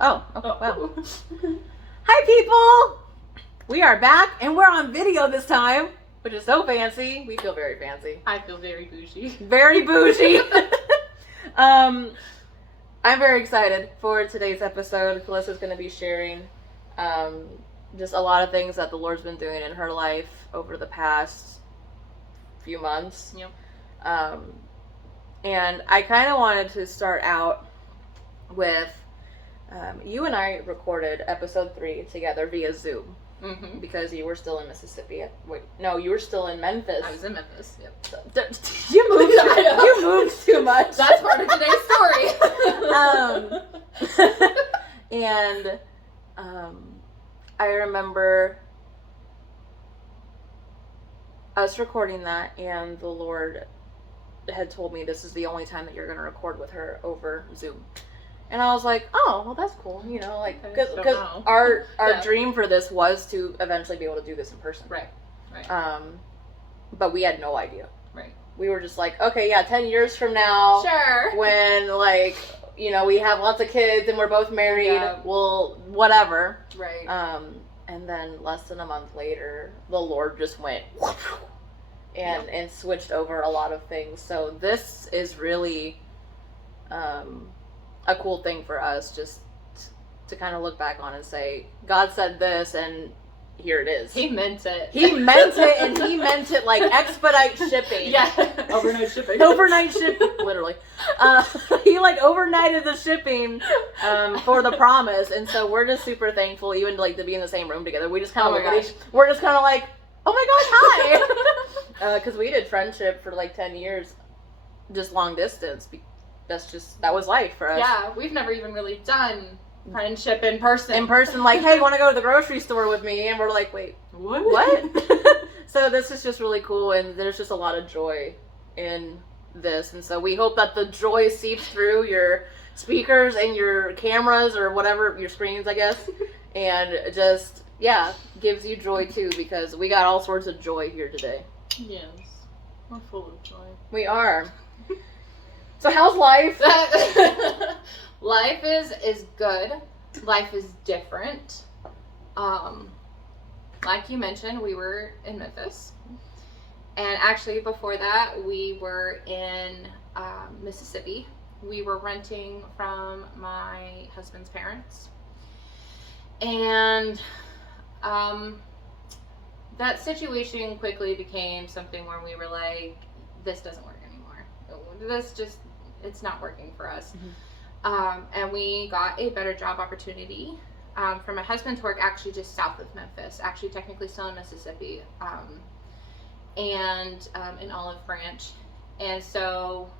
Oh, wow. Hi, people! We are back, and we're on video this time, which is so fancy. We feel very fancy. I feel very bougie. Very bougie. I'm very excited for today's episode. Kelissa's going to be sharing just a lot of things that the Lord's been doing in her life over the past few months. Yep. And I kind of wanted to start out with you and I recorded episode 3 together via Zoom. Mm-hmm. Because you were still in Mississippi. Wait, no, you were still in Memphis. I was in Memphis. Yep. You moved. You moved too much. That's part of today's story. And I remember us recording that, and the Lord had told me this is the only time that you're going to record with her over Zoom. And I was like, oh, well, that's cool, you know, like, because our dream for this was to eventually be able to do this in person. Right. But we had no idea. Right. We were just like, okay, yeah, 10 years from now. Sure. When, like, you know, we have lots of kids and we're both married, well, whatever. Right. And then less than a month later, the Lord just went and switched over a lot of things. So this is really a cool thing for us, just to kind of look back on and say, God said this, and here it is. He meant it. He meant it, and he meant it like expedite shipping. Yeah. Overnight shipping. Overnight shipping, literally. He like overnighted the shipping for the promise, and so we're just super thankful, even like to be in the same room together. We just kind of we're just kind of like, oh my gosh, hi, because we did friendship for like 10 years, just long distance. That was life for us. Yeah, we've never even really done friendship in person. Like, hey, want to go to the grocery store with me? And we're like, wait, what? So this is just really cool, and there's just a lot of joy in this. And so we hope that the joy seeps through your speakers and your cameras or whatever, your screens, I guess, and just, gives you joy too, because we got all sorts of joy here today. Yes, we're full of joy. We are. So how's life? Life is good. Life is different. Like you mentioned, we were in Memphis. And actually before that, we were in Mississippi. We were renting from my husband's parents. And that situation quickly became something where we were like, this doesn't work anymore. It's not working for us. Mm-hmm. And we got a better job opportunity for my husband to work actually just south of Memphis, actually technically still in Mississippi, and in Olive Branch. And so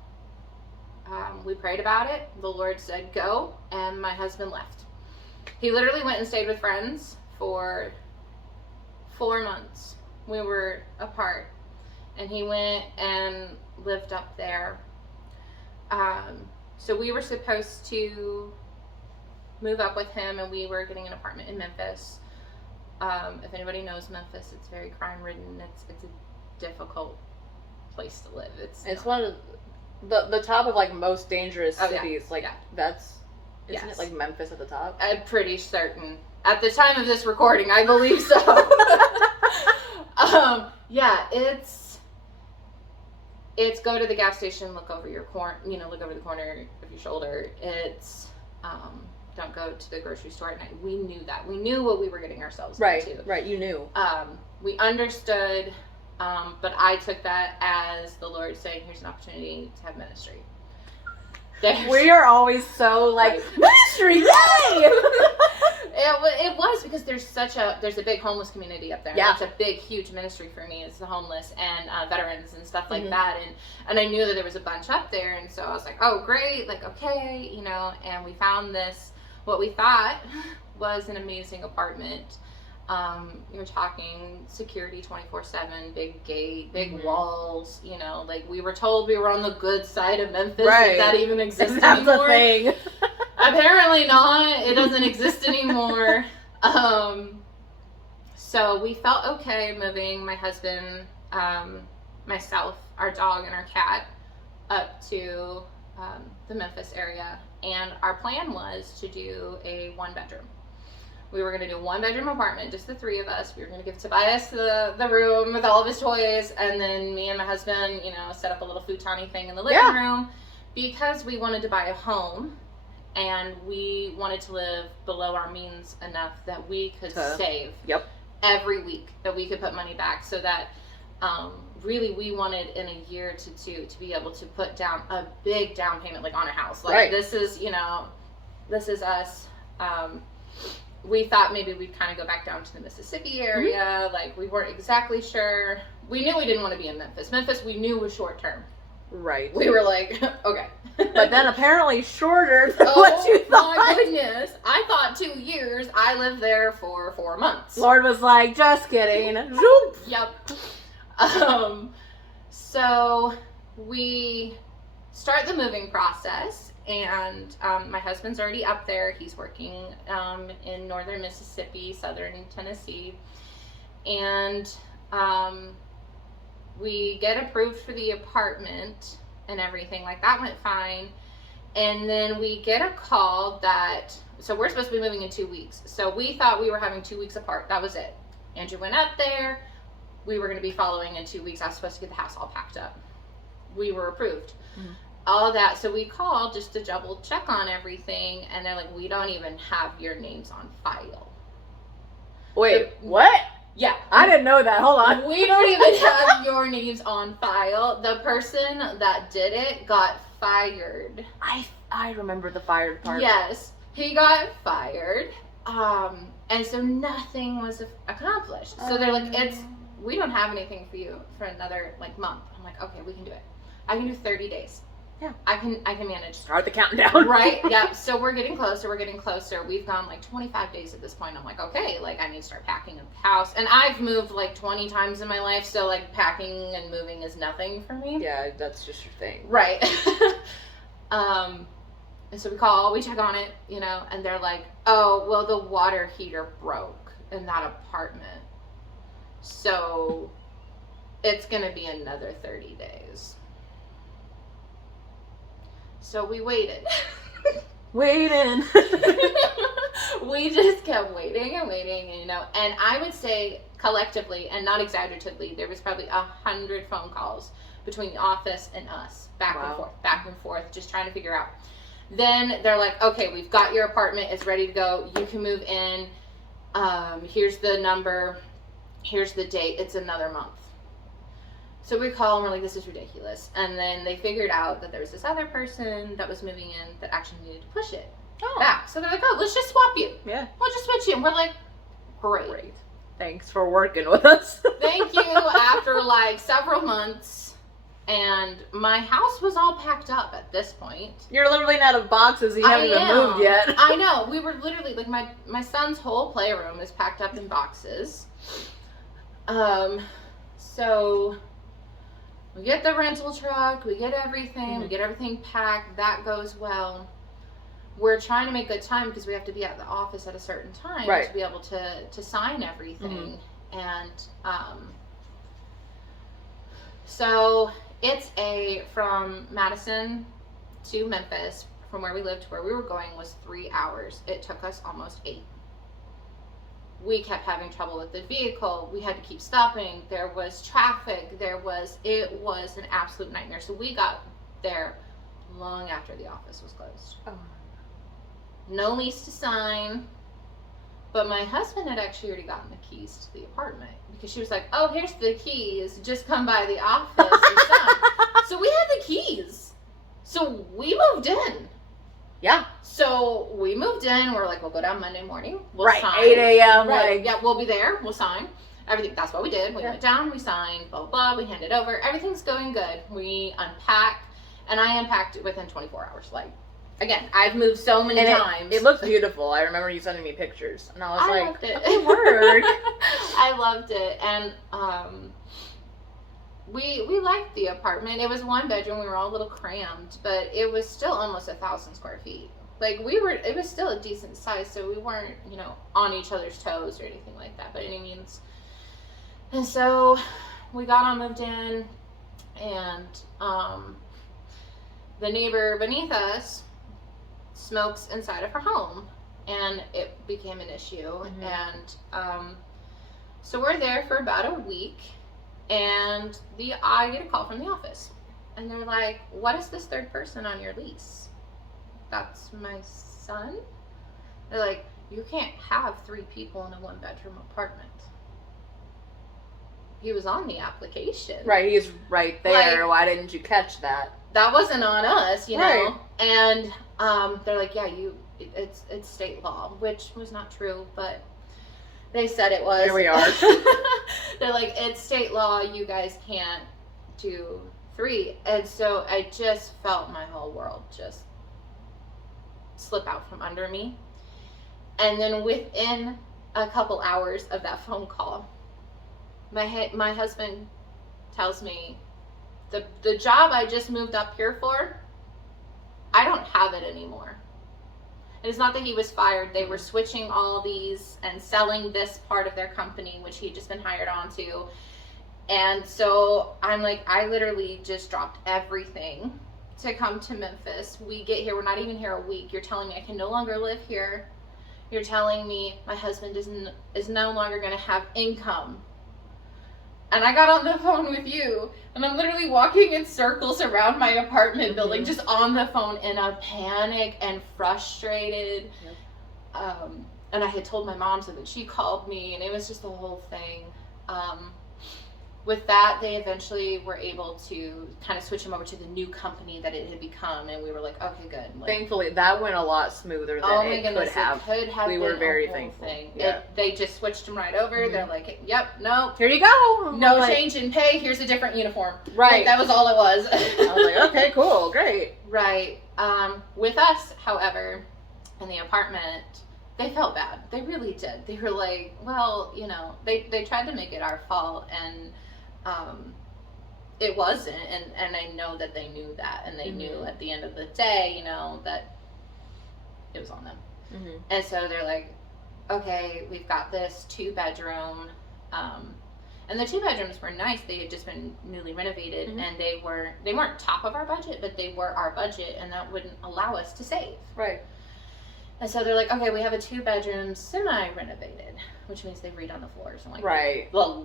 we prayed about it. The Lord said go, and my husband left. He literally went and stayed with friends for 4 months. We were apart, and he went and lived up there. So we were supposed to move up with him, and we were getting an apartment in Memphis. If anybody knows Memphis, it's very crime ridden. It's a difficult place to live. It's one of the top of like most dangerous cities. Isn't it like Memphis at the top? I'm pretty certain. At the time of this recording, I believe so. It's go to the gas station, look over the corner of your shoulder. It's don't go to the grocery store at night. We knew that. We knew what we were getting ourselves into. Right, you knew. We understood, but I took that as the Lord saying, here's an opportunity to have ministry. We are always so like, ministry, yay! It was because there's a big homeless community up there. Yeah. It's a big, huge ministry for me. It's the homeless and veterans and stuff like that. And I knew that there was a bunch up there. And so I was like, oh, great. Like, okay, and we found this, what we thought was an amazing apartment. You're talking security 24/7, big gate, big walls, like we were told we were on the good side of Memphis. Right. If that even exists That's anymore. a thing. Apparently not. It doesn't exist anymore. So we felt okay moving my husband, myself, our dog, and our cat up to the Memphis area. and our plan was to do a 1-bedroom. We were going to do a 1-bedroom apartment, just the 3 of us. We were going to give Tobias the room with all of his toys, and then me and my husband, set up a little futon-y thing in the living room, because we wanted to buy a home, and we wanted to live below our means enough that we could save every week, that we could put money back, so that really we wanted in a year to 2 to be able to put down a big down payment, like on our house. Like this is us. We thought maybe we'd kind of go back down to the Mississippi area. Like, we weren't exactly sure. We knew we didn't want to be in Memphis. Memphis, we knew, was short term. Right. We were like, okay. But then apparently shorter than what you thought. Oh my goodness. I thought 2 years. I lived there for 4 months. Lord was like, just kidding. Zoop. Yep. So we start the moving process. And my husband's already up there. He's working in northern Mississippi, southern Tennessee. And we get approved for the apartment and everything. Like, that went fine. And then we get a call so we're supposed to be moving in 2 weeks. So we thought we were having 2 weeks apart. That was it. Andrew went up there. We were going to be following in 2 weeks. I was supposed to get the house all packed up. We were approved. Mm-hmm. All that. So we called just to double check on everything, and they're like, we don't even have your names on file. Wait, what? Yeah. I didn't know that. Hold on. We don't even have your names on file. The person that did it got fired. I remember the fired part. Yes. He got fired. And so nothing was accomplished. So they're like, we don't have anything for you for another month. I'm like, okay, we can do it. I can do 30 days. Yeah, I can manage. Start the counting down. Right, yeah. So we're getting closer. We've gone 25 days at this point. I'm like, okay, I need to start packing up the house. And I've moved 20 times in my life, so packing and moving is nothing for me. Yeah, that's just your thing. Right. And so we check on it, and they're like, oh, well, the water heater broke in that apartment. So it's going to be another 30 days. So we waited. Waiting. We just kept waiting and waiting, and I would say collectively, and not exaggeratively, there was probably 100 phone calls between the office and us, back and forth, just trying to figure out. Then they're like, okay, we've got your apartment, it's ready to go, you can move in, here's the number, here's the date, it's another month. So we call and we're like, this is ridiculous. And then they figured out that there was this other person that was moving in that actually needed to push it back. So they're like, oh, let's just swap you. Yeah. We'll just switch you. And we're like, great. Thanks for working with us. Thank you. After several months, and my house was all packed up at this point. You're literally out of boxes. You haven't even moved yet. I know. We were literally my son's whole playroom is packed up in boxes. So we get the rental truck, we get everything, we get everything packed, that goes well. We're trying to make good time because we have to be at the office at a certain time to be able to sign everything. And so it's from Madison to Memphis, from where we lived to where we were going, was 3 hours. It took us almost 8. We kept having trouble with the vehicle. We had to keep stopping. There was traffic. It was an absolute nightmare. So we got there long after the office was closed. Oh. No lease to sign. But my husband had actually already gotten the keys to the apartment, because she was like, oh, here's the keys. Just come by the office and sign. So we had the keys. So we moved in. Yeah. So we moved in. We're like, we'll go down Monday morning. We'll sign. 8 a.m. Right. Yeah, we'll be there. We'll sign. Everything. That's what we did. We went down. We signed. Blah, blah, blah. We handed over. Everything's going good. We unpack. And I unpacked it within 24 hours. Again, I've moved so many times. It looks beautiful. I remember you sending me pictures. And I was like, loved it. Okay, word. I loved it. And we liked the apartment. It was 1 bedroom. We were all a little crammed, but it was still almost 1,000 square feet. It was still a decent size, so we weren't, on each other's toes or anything like that by any means. And so we got on, moved in, and the neighbor beneath us smokes inside of her home, and it became an issue. And so we're there for about a week, and I get a call from the office, and they're like, "What is this third person on your lease?" "That's my son." They're like, "You can't have 3 people in a 1-bedroom apartment. He was on the application." Right, he's right there. Why didn't you catch that? That wasn't on us, you know. Right. And they're like, "Yeah, it's state law," which was not true, but they said it was. Here we are. They're like, "It's state law. You guys can't do 3." And so I just felt my whole world just slip out from under me. And then within a couple hours of that phone call, my husband tells me, the job I just moved up here for, I don't have it anymore. And it's not that he was fired. They were switching all these and selling this part of their company, which he'd just been hired onto. And so I'm like, I literally just dropped everything to come to Memphis. We get here, we're not even here a week. You're telling me I can no longer live here. You're telling me my husband is no longer going to have income. And I got on the phone with you, and I'm literally walking in circles around my apartment building, just on the phone in a panic and frustrated. Yep. And I had told my mom, so that she called me, and it was just the whole thing. With that, they eventually were able to kind of switch him over to the new company that it had become, and we were like, okay, good. Like, thankfully, that went a lot smoother than it could have. It could have. We were very thankful. Yeah. They just switched him right over. They're like, "Yep, no, here you go. No change in pay. Here's a different uniform." Right. Like, that was all it was. I was like, okay, cool, great. Right. With us, however, in the apartment, they felt bad. They really did. They were like, well, you know, they tried to make it our fault, and it wasn't, and I know that they knew that, and they knew at the end of the day, you know, that it was on them. And so they're like, okay, we've got this 2-bedroom, and the 2 bedrooms were nice. They had just been newly renovated, and they weren't top of our budget, but they were our budget, and that wouldn't allow us to save. Right. And so they're like, okay, we have a 2-bedroom semi-renovated, which means they've redone the floors and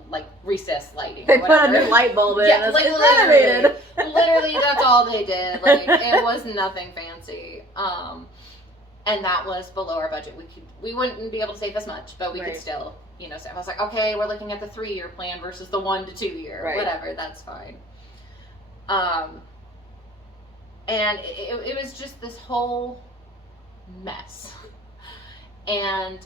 like recessed lighting. They put a new light bulb in. Yeah, like renovated. Literally, that's all they did. Like, it was nothing fancy. And that was below our budget. We wouldn't be able to save as much, but we could still, you know, save. I was like, okay, we're looking at the 3-year plan versus the 1 to 2 year, whatever. That's fine. And it was just this whole mess. And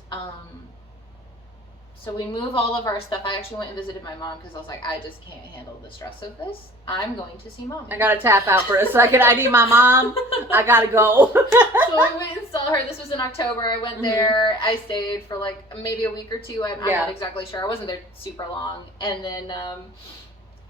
so we move all of our stuff. I actually went and visited my mom because I was like, I just can't handle the stress of this. I'm going to see Mom. I gotta tap out for a second. I need my mom. I gotta go. So I went and saw her. This was in October. I went there. I stayed for like maybe a week or 2. I'm not exactly sure. I wasn't there super long. And then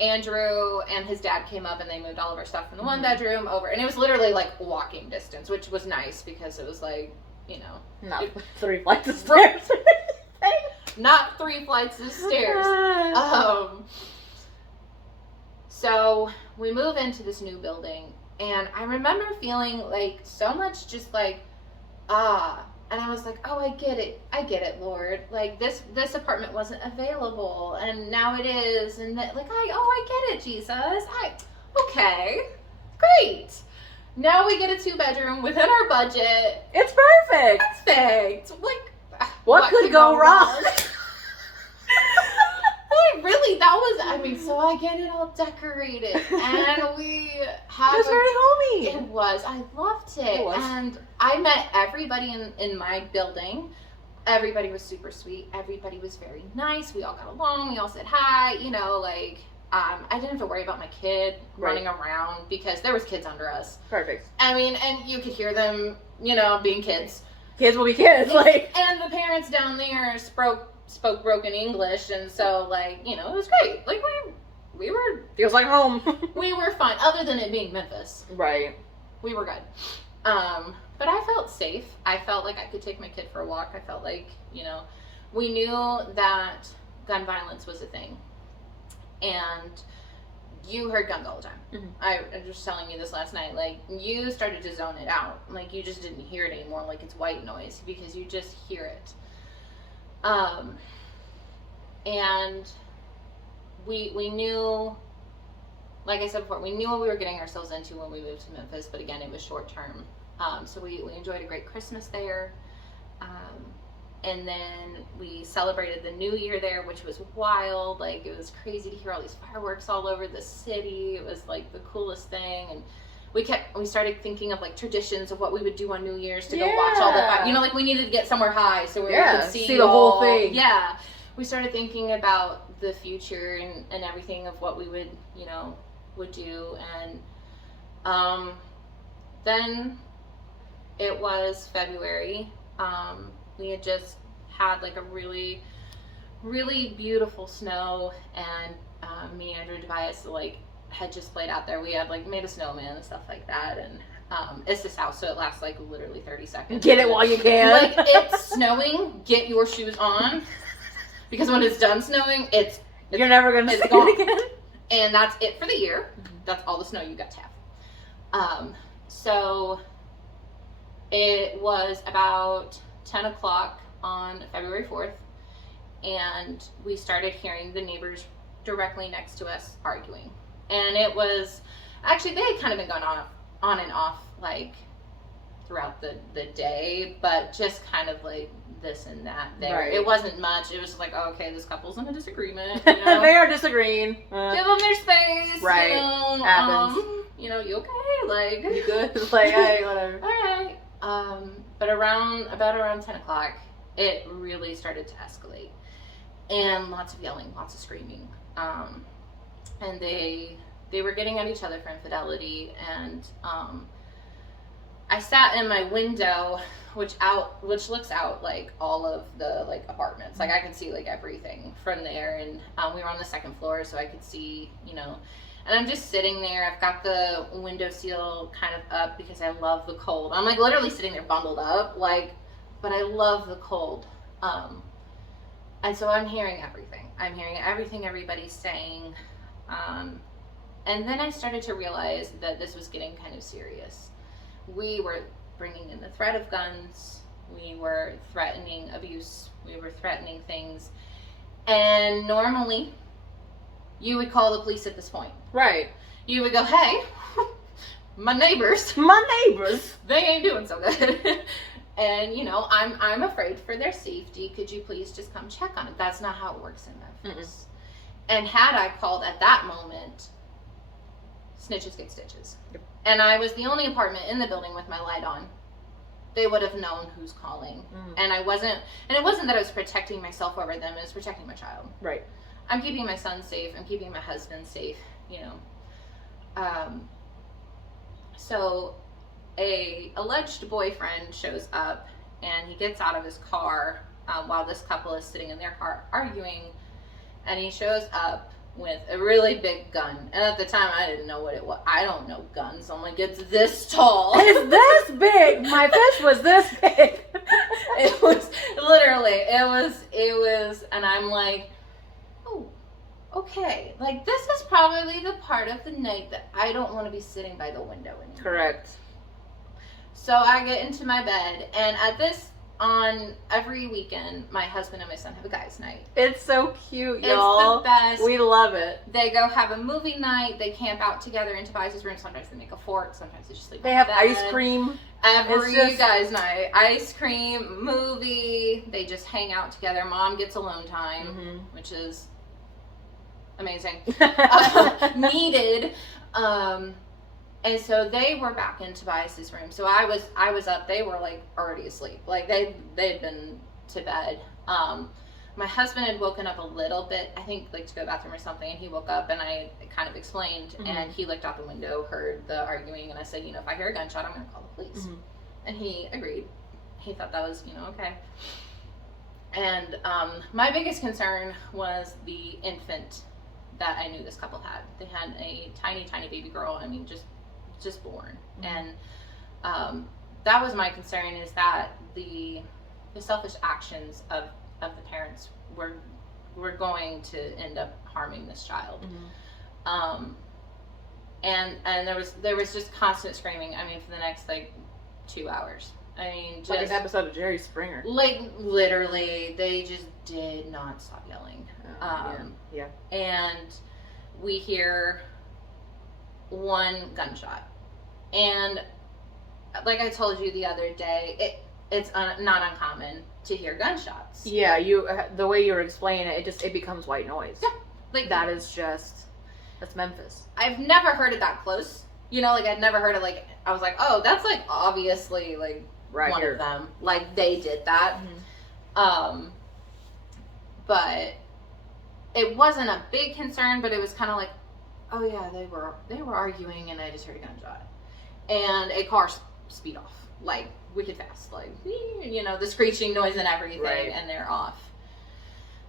Andrew and his dad came up, and they moved all of our stuff from the 1-bedroom over. And it was literally like walking distance, which was nice because it was like, you know. Not 3 flights of stairs. Not 3 flights of stairs. So we move into this new building, and I remember feeling like so much just like, and I was like, oh, I get it, Lord. Like, this apartment wasn't available, and now it is, and that, like, I get it, Jesus. Okay, great. Now we get a 2-bedroom within our budget. It's perfect. Perfect. Like, what could go wrong? Really, that was, I mean, so I get it all decorated, and we have. It was very homey. It was. I loved it. And I met everybody in my building. Everybody was super sweet. Everybody was very nice. We all got along. We all said hi. You know, like, I didn't have to worry about my kid running around because there was kids under us. Perfect. I mean, and you could hear them, you know, being kids. Kids will be kids, like. And the parents down there spoke broken English, and so, like, you know, it was great. Like, we were feels like home. We were fine, other than it being Memphis. Right. We were good. But I felt safe. I felt like I could take my kid for a walk. I felt like, you know, we knew that gun violence was a thing, and you heard guns all the time. I was just telling you this last night. Like, you started to zone it out. Like, you just didn't hear it anymore. Like, it's white noise because you just hear it. And we knew, like I said before, we knew what we were getting ourselves into when we moved to Memphis. But again, it was short term. So we enjoyed a great Christmas there. And then we celebrated the New Year there, which was wild. Like, it was crazy to hear all these fireworks all over the city. It was like the coolest thing. And we started thinking of like traditions of what we would do on New Year's to go watch all the like we needed to get somewhere high so we could see the whole thing. Yeah. We started thinking about the future and everything of what we would, would do. And then it was February. We had just had like a really, really beautiful snow, and me, Andrew, and Tobias had just played out there. We had like made a snowman and stuff like that, and it's this house, so it lasts like literally 30 seconds. Get it while you can. Like, it's snowing, get your shoes on, because when it's done snowing, you're never gonna see gone. it again. And that's it for the year. That's all the snow you got to have. So it was about 10 o'clock on February 4th, and we started hearing the neighbors directly next to us arguing. And it was, actually, they had kind of been going on and off, like, throughout the day, but just kind of like this and that there. Right. It wasn't much. It was like, oh, okay, this couple's in a disagreement. They are disagreeing. Give them their space. Right. Happens. You okay? Like, you good? Like, hey, whatever. All right. But about around 10 o'clock, it really started to escalate, and lots of yelling, lots of screaming, and they were getting at each other for infidelity. And I sat in my window, which looks out like all of the like apartments. Like, I could see like everything from there, and we were on the second floor, so I could see, And I'm just sitting there. I've got the window seal kind of up because I love the cold. I'm like literally sitting there bundled up, but I love the cold. And so I'm hearing everything. I'm hearing everything everybody's saying. And then I started to realize that this was getting kind of serious. We were bringing in the threat of guns. We were threatening abuse. We were threatening things. And normally, you would call the police at this point. Right. You would go, hey, my neighbors, they ain't doing so good. And, I'm afraid for their safety. Could you please just come check on it? That's not how it works in Memphis. And had I called at that moment, snitches get stitches. Yep. And I was the only apartment in the building with my light on. They would have known who's calling. And it wasn't that I was protecting myself over them, it was protecting my child. Right. I'm keeping my son safe. I'm keeping my husband safe, So a alleged boyfriend shows up, and he gets out of his car while this couple is sitting in their car arguing, and he shows up with a really big gun. And at the time, I didn't know what it was. I don't know guns. I'm like, it's this tall. It's this big. My fish was this big. It was literally, it was, and I'm like, okay, like, this is probably the part of the night that I don't want to be sitting by the window anymore. Correct. So I get into my bed, and on every weekend, my husband and my son have a guys' night. It's so cute, y'all. It's the best. We love it. They go have a movie night. They camp out together in Tobias' room. Sometimes they make a fort. Sometimes they just sleep. They have ice cream. Every guys' night, ice cream, movie. They just hang out together. Mom gets alone time, which is amazing. Needed. And so they were back in Tobias' room. So I was up. They were like already asleep. Like they'd been to bed. My husband had woken up a little bit, I think like to go to the bathroom or something, and he woke up, and I kind of explained, and he looked out the window, heard the arguing, and I said, if I hear a gunshot, I'm going to call the police. And he agreed. He thought that was, okay. And my biggest concern was the infant that I knew this couple had. They had a tiny, tiny baby girl. I mean, just born. And that was my concern, is that the selfish actions of the parents were going to end up harming this child. and there was just constant screaming. I mean, for the next like 2 hours. I mean, just like an episode of Jerry Springer. Like literally, they just did not stop yelling. Yeah. And we hear one gunshot, and like I told you the other day, it's not uncommon to hear gunshots. Yeah, the way you were explaining it becomes white noise. Yeah, like that's Memphis. I've never heard it that close. You know, like I'd never heard it. Like I was like, oh, that's like obviously like right one here. of them. Like they did that. But it wasn't a big concern. But it was kind of like, oh yeah, they were arguing, and I just heard a gunshot, and a car speed off like wicked fast, like you know, the screeching noise and everything, right. And they're off.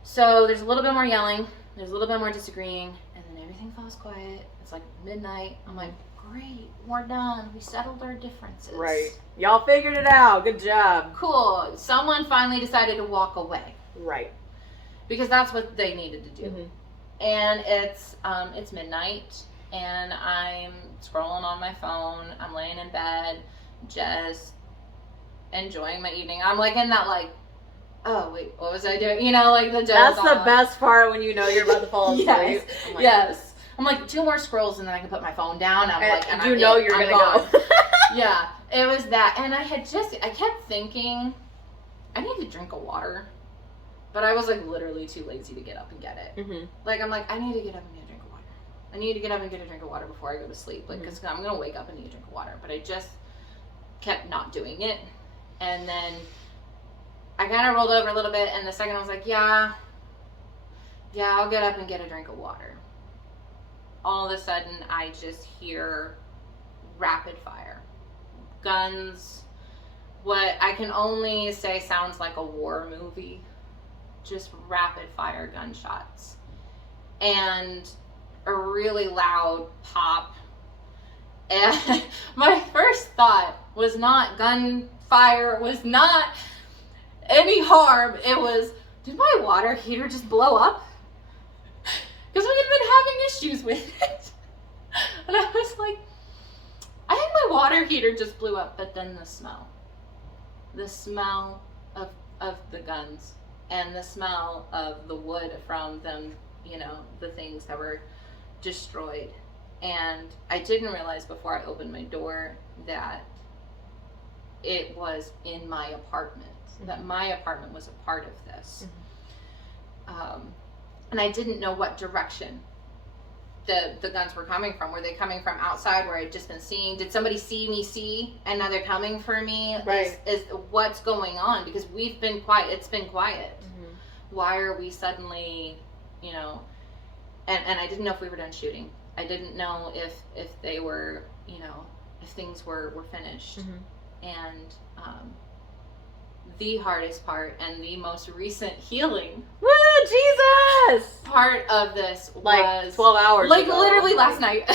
So there's a little bit more yelling, there's a little bit more disagreeing, and then everything falls quiet. It's like midnight. I'm like, great, we're done. We settled our differences. Right. Y'all figured it out. Good job. Cool. Someone finally decided to walk away. Right. Because that's what they needed to do. And it's midnight, and I'm scrolling on my phone. I'm laying in bed, just enjoying my evening. I'm like in that like, oh wait, what was I doing? You know, like the that's the best part when you know you're about to fall asleep. Yes. Like, yes. I'm like 2 more scrolls and then I can put my phone down. I'm like, and you know you're gonna go. Yeah, it was that, and I kept thinking, I need to drink a water, but I was like literally too lazy to get up and get it. Like I'm like, I need to get up and get a drink of water. I need to get up and get a drink of water before I go to sleep, like because I'm gonna wake up and need a drink of water. But I just kept not doing it, and then I kind of rolled over a little bit, and the second I was like, yeah, I'll get up and get a drink of water. All of a sudden, I just hear rapid fire. Guns, what I can only say sounds like a war movie. Just rapid fire gunshots. And a really loud pop. And my first thought was not gunfire, was not any harm. It was, did my water heater just blow up? Because we had been having issues with it. And I was like, I think my water heater just blew up. But then the smell of the guns, and the smell of the wood from them, you know, the things that were destroyed. And I didn't realize before I opened my door that it was in my apartment, that my apartment was a part of this. And I didn't know what direction the guns were coming from. Were they coming from outside where I'd just been seeing? Did somebody see and now they're coming for me? Right. Is what's going on? Because we've been quiet. It's been quiet. Why are we suddenly, you know, and I didn't know if we were done shooting. I didn't know if they were, you know, if things were finished. And the hardest part and the most recent healing Jesus part of this like was 12 hours like ago. literally last night.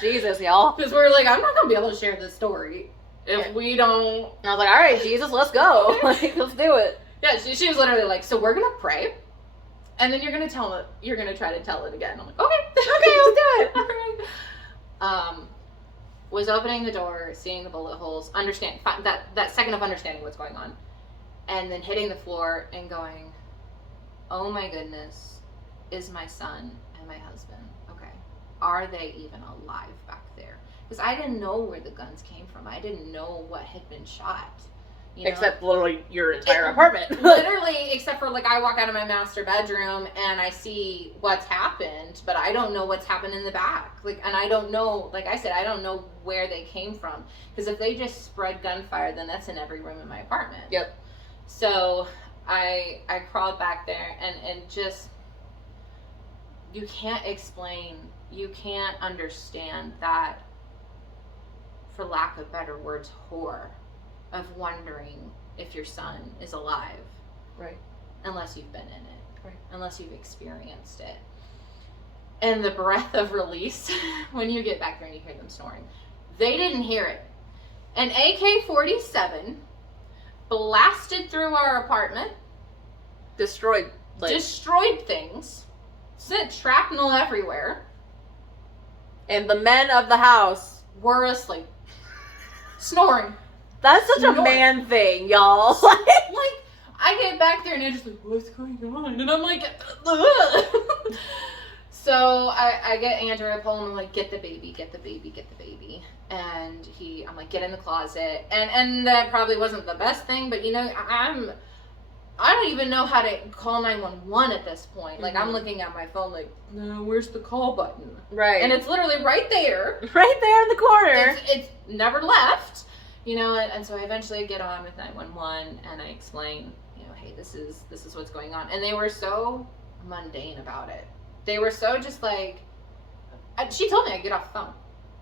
Jesus, y'all. Because we were like, I'm not gonna be able to share this story if we don't. And I was like, all right, Jesus, let's go. Like, let's do it. Yeah, she was literally like, so we're gonna pray, and then you're gonna try to tell it again. I'm like, okay, let's do it. All right. Was opening the door, seeing the bullet holes, understand that second of understanding what's going on, and then hitting the floor and going, oh my goodness, is my son and my husband okay? Are they even alive back there? Because I didn't know where the guns came from. I didn't know what had been shot. You know? Except literally your entire apartment. Literally, except for like I walk out of my master bedroom and I see what's happened, but I don't know what's happened in the back. Like, and I don't know, like I said, I don't know where they came from. Because if they just spread gunfire, then that's in every room in my apartment. Yep. So I crawled back there and just, you can't explain, you can't understand that, for lack of better words, horror of wondering if your son is alive. Right. Unless you've been in it. Right. Unless you've experienced it. And the breath of release when you get back there and you hear them snoring. They didn't hear it. An AK-47 blasted through our apartment. Destroyed things. Sent shrapnel everywhere. And the men of the house were asleep. Snoring. That's such a man thing, y'all. Like, I get back there and Andrew's like, what's going on? And I'm like, ugh. So I get Andrew, I pull him, I'm like, get the baby. And I'm like, get in the closet. And that probably wasn't the best thing, but you know, I don't even know how to call 911 at this point. Like, I'm looking at my phone like, no, where's the call button? Right. And it's literally right there. Right there in the corner. It's never left. You know, and so I eventually get on with 911 and I explain, you know, hey, this is what's going on. And they were so mundane about it. They were so just like, she told me I'd get off the phone.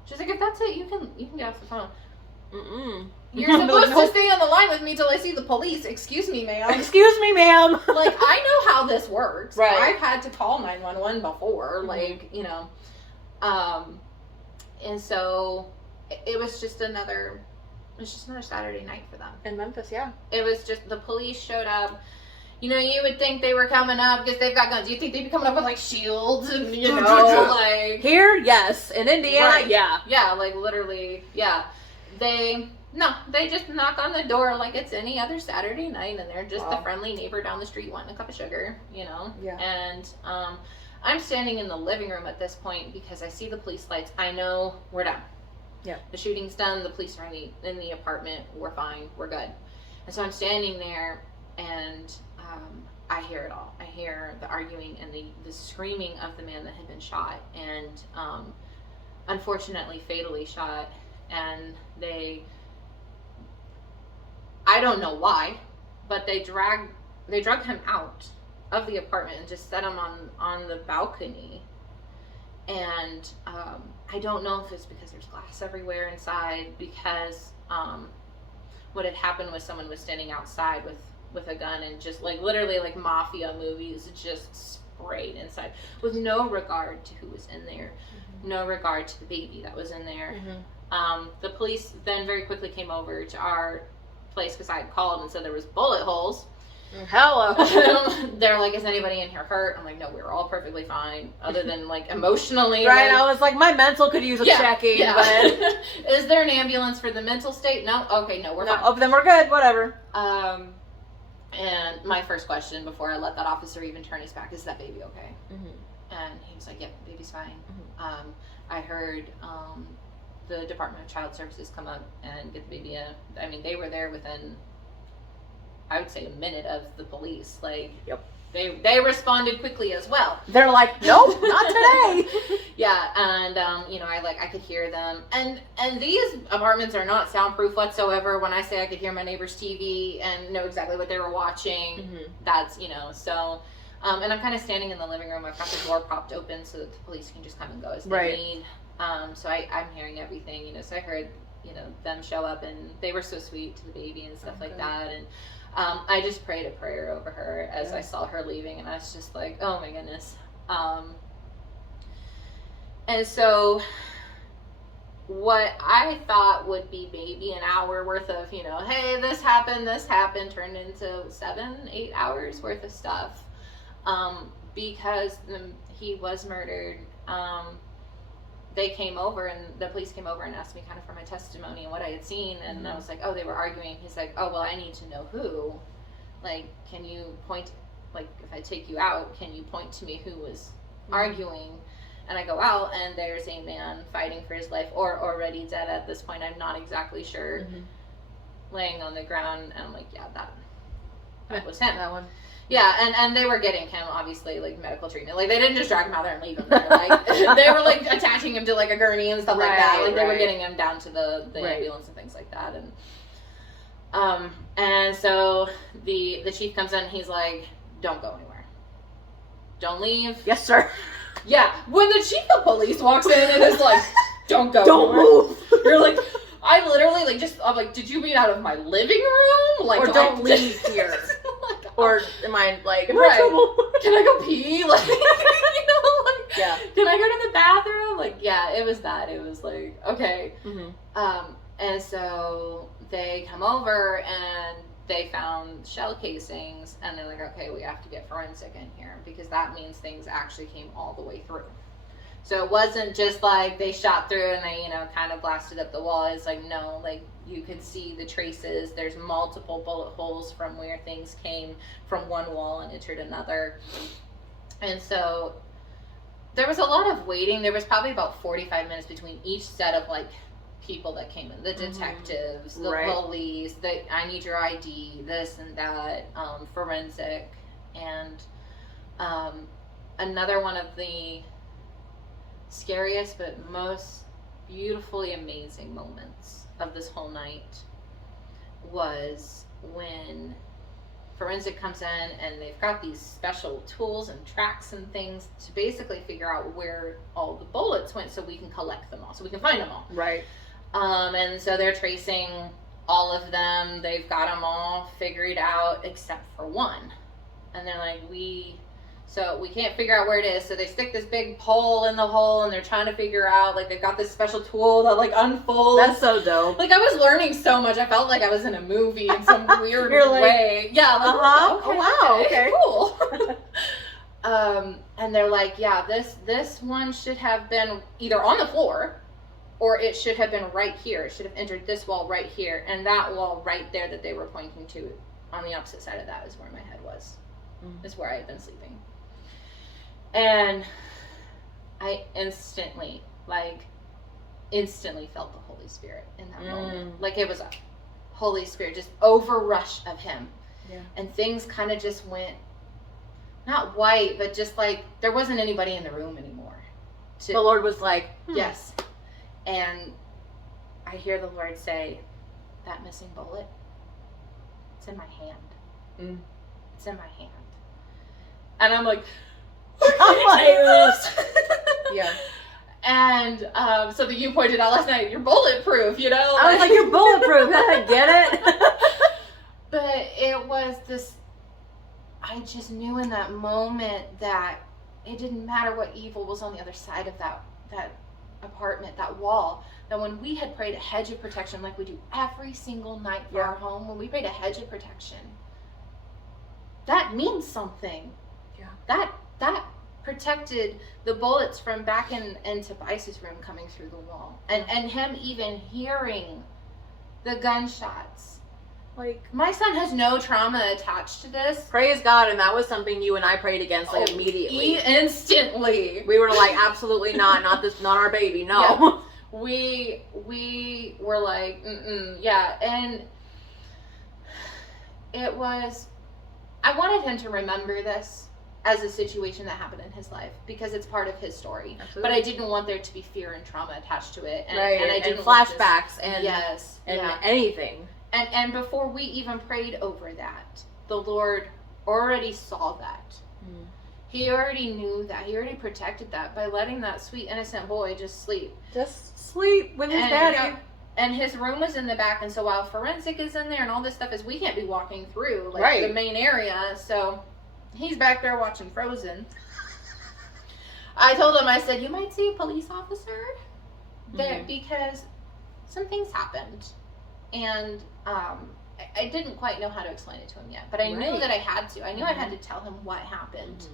She's like, if that's it, you can get off the phone. You're supposed to stay on the line with me till I see the police. Excuse me, ma'am. Excuse me, ma'am. Like, I know how this works. Right. I've had to call 911 before. Like, you know. And so it was just another Saturday night for them. In Memphis, yeah. It was just, the police showed up. You know, you would think they were coming up because they've got guns. You'd think they'd be coming up with, like, shields and, you know, like... Here, yes. In Indiana, right. yeah. Yeah, like, literally, yeah. They just knock on the door like it's any other Saturday night, and they're just the friendly neighbor down the street wanting a cup of sugar, you know? Yeah. And I'm standing in the living room at this point because I see the police lights. I know we're done. Yeah. The shooting's done. The police are in the apartment. We're fine. We're good. And so I'm standing there, and I hear it all. I hear the arguing and the screaming of the man that had been shot, and unfortunately fatally shot. And I don't know why, but they drug him out of the apartment and just set him on the balcony. And I don't know if it's because there's glass everywhere inside, because what had happened was someone was standing outside with a gun and just, like, literally like mafia movies, just sprayed inside with no regard to who was in there, no regard to the baby that was in there. The police then very quickly came over to our place because I had called and said there was bullet holes. Hello. They're like, is anybody in here hurt? I'm like, no, we were all perfectly fine, other than, like, emotionally. Right, like, I was like, my mental could use a checking. Yeah. But... Is there an ambulance for the mental state? No? Okay, no, we're fine. Oh, then we're good, whatever. And my first question before I let that officer even turn his back, is that baby okay? And he was like, yep, baby's fine. I heard the Department of Child Services come up and get the baby in. I mean, they were there within, I would say, a minute of the police. Like, yep. They responded quickly as well. They're like, nope, not today. Yeah, and you know, I could hear them. And these apartments are not soundproof whatsoever. When I say I could hear my neighbor's TV and know exactly what they were watching, that's, you know, so. And I'm kind of standing in the living room. I've got the door propped open so that the police can just come and go as they need. So I'm hearing everything, you know. So I heard, you know, them show up, and they were so sweet to the baby and stuff like that. And I just prayed a prayer over her as I saw her leaving, and I was just like, oh my goodness. And so what I thought would be maybe an hour worth of, you know, hey, this happened, turned into 7-8 hours worth of stuff. Because he was murdered. They came over, and the police came over and asked me kind of for my testimony and what I had seen, and I was like, oh, they were arguing. He's like, oh, well, I need to know who. Like, can you point, like, if I take you out, can you point to me who was arguing? And I go out, and there's a man fighting for his life, or already dead at this point, I'm not exactly sure, laying on the ground, and I'm like, yeah, that was him. That one. Yeah, and they were getting him, obviously, like, medical treatment. Like, they didn't just drag him out there and leave him there. Like, they were, like, attaching him to, like, a gurney and stuff like that. Like, they were getting him down to the ambulance and things like that. And so the chief comes in, and he's like, don't go anywhere. Don't leave. Yes, sir. Yeah. When the chief of police walks in and is like, don't go Don't anywhere. move. You're like... I literally, like, I'm like, did you mean out of my living room? Like, or don't leave here. Like, or am I, like, in trouble? Can I go pee? Like, you know, like, yeah. Can I go to the bathroom? Like, yeah, it was that. It was like, okay. And so they come over, and they found shell casings, and they're like, okay, we have to get forensic in here, because that means things actually came all the way through. So it wasn't just like they shot through and they, kind of blasted up the wall. It's like, no, like you could see the traces. There's multiple bullet holes from where things came from one wall and entered another. And so there was a lot of waiting. There was probably about 45 minutes between each set of like people that came in, the detectives, the police, the I need your ID, this and that, forensic, and another one of the scariest but most beautifully amazing moments of this whole night was when forensic comes in and they've got these special tools and tracks and things to basically figure out where all the bullets went so we can collect them all, so we can find them all. Right. And so they're tracing all of them. They've got them all figured out except for one. And they're like, we can't figure out where it is. So they stick this big pole in the hole and they're trying to figure out, like, they've got this special tool that like unfolds. That's so dope. Like, I was learning so much. I felt like I was in a movie in some weird way. Yeah. Like, wow. Okay. Cool. And they're like, yeah, this one should have been either on the floor or it should have been right here. It should have entered this wall right here. And that wall right there that they were pointing to on the opposite side of that is where my head was. Is where I had been sleeping. And I instantly felt the Holy Spirit in that moment. Like, it was a Holy Spirit, just overrush of him. Yeah. And things kind of just went, not white, but just like there wasn't anybody in the room anymore. The Lord was like, yes. And I hear the Lord say, that missing bullet, it's in my hand. It's in my hand. And I'm like, yeah. And so that you pointed out last night, you're bulletproof, you know? I was like, you're bulletproof. I get it. But it was this, I just knew in that moment that it didn't matter what evil was on the other side of that apartment, that wall, that when we had prayed a hedge of protection like we do every single night for our home, when we prayed a hedge of protection, that means something. Yeah. That protected the bullets from back in Tobias's room coming through the wall. And him even hearing the gunshots. Like, my son has no trauma attached to this. Praise God, and that was something you and I prayed against immediately. Instantly. We were like, absolutely not our baby, no. Yeah. We were like, yeah, and it was, I wanted him to remember this as a situation that happened in his life because it's part of his story. Absolutely. But I didn't want there to be fear and trauma attached to it. And I didn't flashbacks and anything. And before we even prayed over that, the Lord already saw that. He already knew that. He already protected that by letting that sweet, innocent boy just sleep. Just sleep with his daddy. And his room was in the back, and so while forensic is in there and all this stuff we can't be walking through the main area, so he's back there watching Frozen. I told him, I said, you might see a police officer there because some things happened. And I didn't quite know how to explain it to him yet, but I knew that I had to. I knew I had to tell him what happened.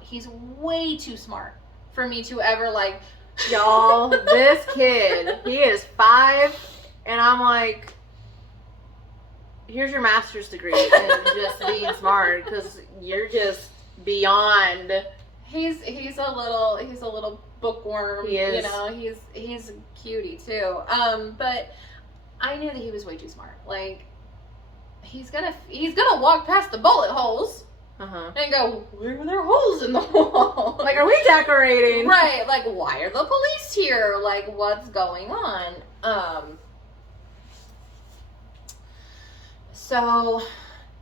He's way too smart for me to ever y'all, this kid, he is 5, and I'm like, here's your master's degree in just being smart, because you're just beyond. He's a little bookworm. He is. You know, he's a cutie too. But I knew that he was way too smart. Like, he's gonna walk past the bullet holes. And go, where are there holes in the wall? Like, are we decorating? Right. Like, why are the police here? Like, what's going on? So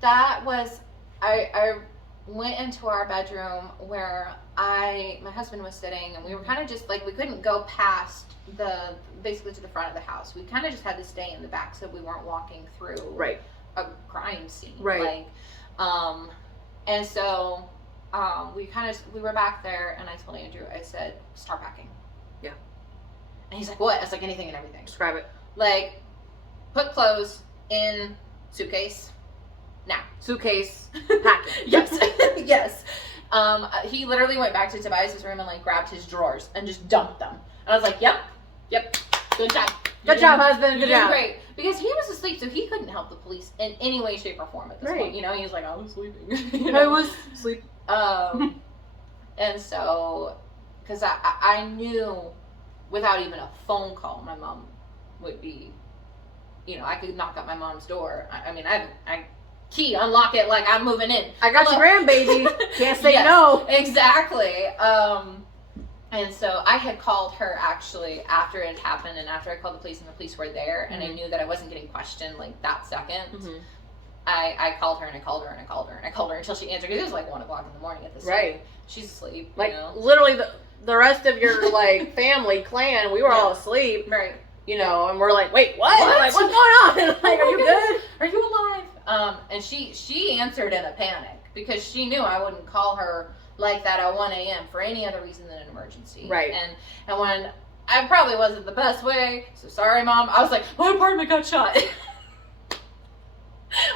that was, I went into our bedroom where my husband was sitting, and we were kind of just we couldn't go past basically to the front of the house. We kind of just had to stay in the back so we weren't walking through a crime scene. Right. And so we were back there, and I told Andrew, I said, start packing. Yeah. And he's like, what? I was like, anything and everything. Describe it. Like, put clothes in suitcase. Now. Suitcase. Packing. Yes. Yes. He literally went back to Tobias's room and like grabbed his drawers and just dumped them. And I was like, yep, good job. Good job, husband. Good job. Great. Because he was asleep, so he couldn't help the police in any way, shape, or form at this point. You know, he was like, I was sleeping. You know? I was sleeping. And so, because I knew without even a phone call, my mom would be, you know, I could knock at my mom's door. I mean, I key, unlock it, like I'm moving in. I got your grandbaby. Can't say no. Exactly. And so I had called her actually after it had happened and after I called the police and the police were there and I knew that I wasn't getting questioned like that second. I called her and I called her and I called her and I called her until she answered because it was like 1 o'clock in the morning at this time. She's asleep. Like, you know? literally the rest of your, like, family, clan, we were all asleep. Right. You know, and we're like, wait, what? Like, what's going on? Like, are you good? Are you alive? And she answered in a panic because she knew I wouldn't call her like that at 1 a.m. for any other reason than an emergency. Right. And when I probably wasn't the best way, so sorry, Mom. I was like, my apartment got shot. I'm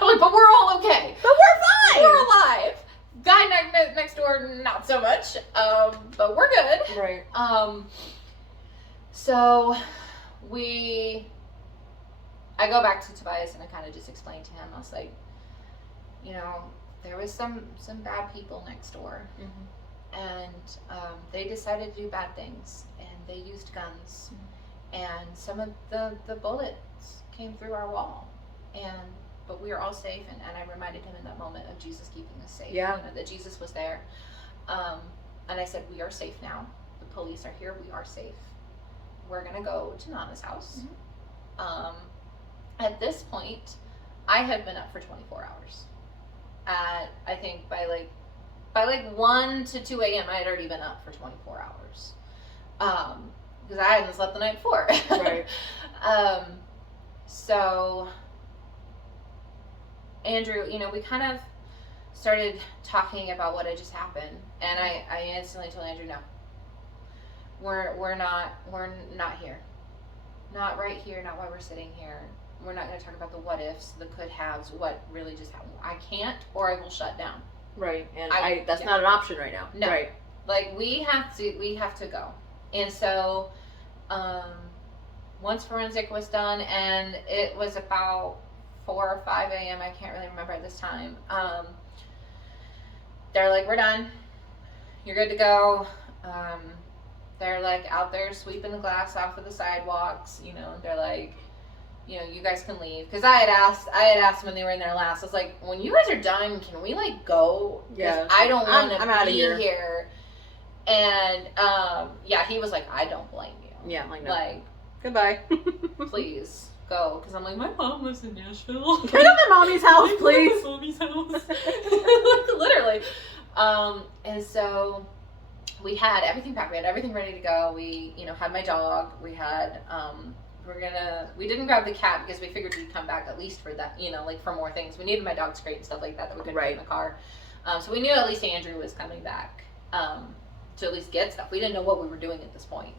like, but we're all okay. But we're fine. We're alive. Guy next door, not so much. But we're good. Right. So I go back to Tobias and I kind of just explained to him. I was like, you know, there was some bad people next door, and they decided to do bad things, and they used guns, and some of the bullets came through our wall, but we were all safe, and I reminded him in that moment of Jesus keeping us safe. Yeah. You know, that Jesus was there. And I said, we are safe now. The police are here. We are safe. We're going to go to Nana's house. At this point, I had been up for 24 hours. I think by like 1 to 2 a.m. I had already been up for 24 hours. Because I hadn't slept the night before. Right. So Andrew, you know, we kind of started talking about what had just happened, and I instantly told Andrew, no, we're not here, not right here, not while we're sitting here. We're not going to talk about the what ifs, the could haves, what really just happened. I can't, or I will shut down. Right, and that's not an option right now. No, right. Like we have to go, and so once forensic was done, and it was about 4 or 5 a.m. I can't really remember at this time. They're like, we're done. You're good to go. They're like out there sweeping the glass off of the sidewalks. You know, they're like, you know, you guys can leave. Because I had asked when they were in there last. I was like, when you guys are done, can we like go? Yeah. I don't want to be here. And yeah, he was like, I don't blame you. Yeah, like no. Like, goodbye. Please. Go, because I'm like, my mom lives in Nashville. Can I go to mommy's house, please? Mommy's house. Literally. And so we had everything packed. We had everything ready to go. We, you know, had my dog. We had, we didn't grab the cat because we figured we'd come back at least for that, you know, like for more things. We needed my dog's crate and stuff like that we could put in the car. So we knew at least Andrew was coming back to at least get stuff. We didn't know what we were doing at this point.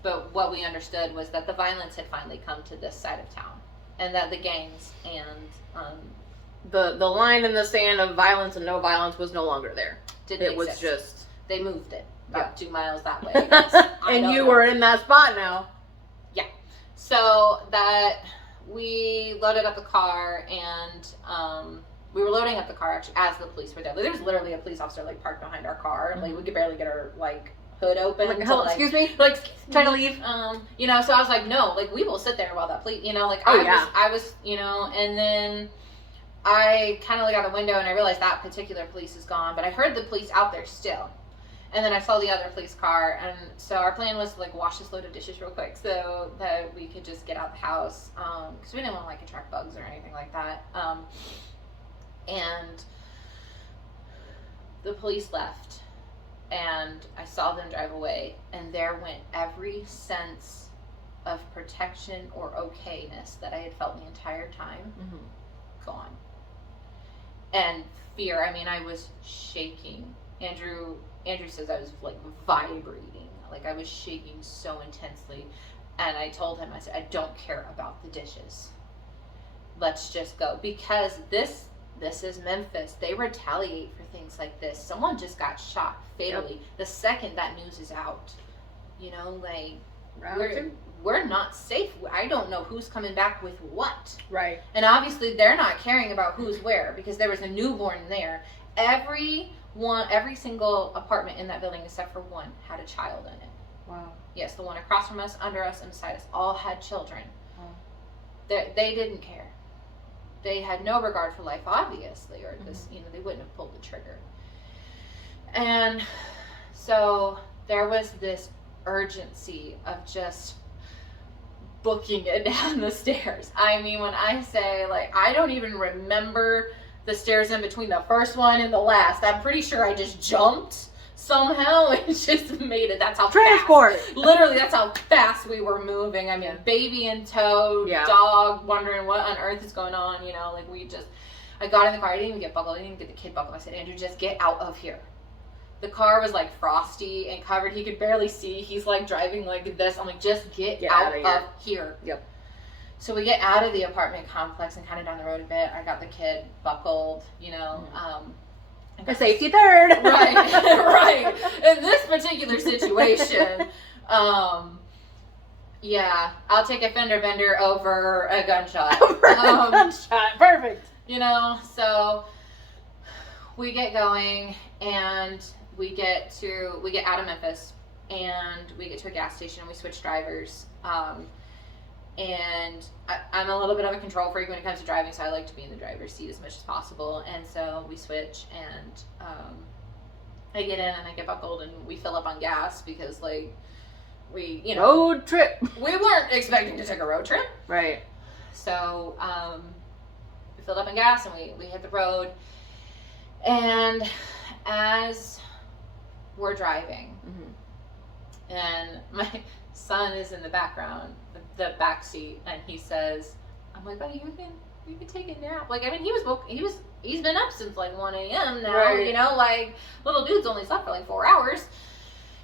But what we understood was that the violence had finally come to this side of town, and that the gangs and the line in the sand of violence and no violence was no longer there. It was just they moved it about 2 miles that way. And you were in that spot now. Yeah. So that we loaded up the car, and we were loading up the car actually as the police were there. Like, there was literally a police officer like parked behind our car. Like we could barely get our like hood open. Like, hello, excuse me? Like, trying to leave. You know, so I was like, no, like, we will sit there while that police, you know, like, I was, you know, and then I kind of looked out the window and I realized that particular police is gone, but I heard the police out there still. And then I saw the other police car, and so our plan was to, like, wash this load of dishes real quick so that we could just get out the house, because we didn't want to, like, attract bugs or anything like that. And the police left. And I saw them drive away, and there went every sense of protection or okayness that I had felt the entire time gone. And fear, I mean, I was shaking. Andrew says I was like vibrating, like I was shaking so intensely. And I told him, I said, I don't care about the dishes. Let's just go. Because this is Memphis. They retaliate for things like this. Someone just got shot fatally the second that news is out. You know, like, we're not safe. I don't know who's coming back with what. Right. And obviously they're not caring about who's where because there was a newborn there. Every single apartment in that building except for one had a child in it. Wow. Yes, the one across from us, under us, and beside us all had children. Wow. They didn't care. They had no regard for life, obviously, or this, you know, they wouldn't have pulled the trigger. And so there was this urgency of just booking it down the stairs. I mean, when I say, like, I don't even remember the stairs in between the first one and the last. I'm pretty sure I just jumped somehow and just made it. That's how transport. Fast. Literally, that's how fast we were moving. I mean, baby in tow, dog wondering what on earth is going on. You know, like I got in the car. I didn't even get buckled. I didn't even get the kid buckled. I said, Andrew, just get out of here. The car was like frosty and covered. He could barely see. He's like driving like this. I'm like, just get out of here. Yep. So we get out of the apartment complex and kind of down the road a bit. I got the kid buckled, you know. The safety third. Right, right. In this particular situation, yeah, I'll take a fender bender over a gunshot. Gunshot, perfect. You know, so we get going and we get out of Memphis and we get to a gas station and we switch drivers. And I'm a little bit of a control freak when it comes to driving, so I like to be in the driver's seat as much as possible. And so we switch, and I get in and I get buckled, and we fill up on gas because, like, we, you know, road trip. We weren't expecting to take a road trip, right? So we filled up on gas and we hit the road, and as we're driving, and my son is in the background, the back seat, and he says, I'm like, buddy, you can take a nap. Like, I mean, he's been up since like 1 a.m. now, right. You know, like, little dude's only slept for like 4 hours.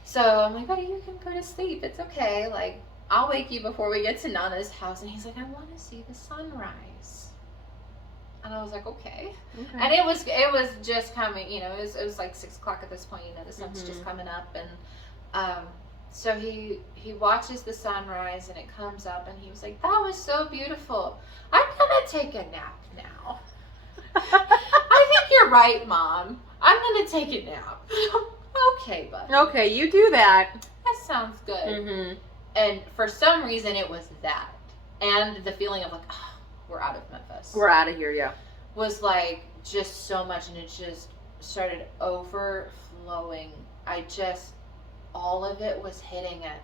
So I'm like, buddy, you can go to sleep. It's okay. Like, I'll wake you before we get to Nana's house. And he's like, I want to see the sunrise. And I was like, okay. And it was just coming, you know, it was like 6 o'clock at this point, you know, the sun's just coming up. And so he watches the sunrise and it comes up and he was like, that was so beautiful. I'm gonna take a nap now. I think you're right, Mom. I'm gonna take a nap. Okay, buddy. Okay, you do that. That sounds good. And for some reason it was that. And the feeling of like, oh, we're out of Memphis. We're out of here, yeah. Was like just so much, and it just started overflowing. All of it was hitting it.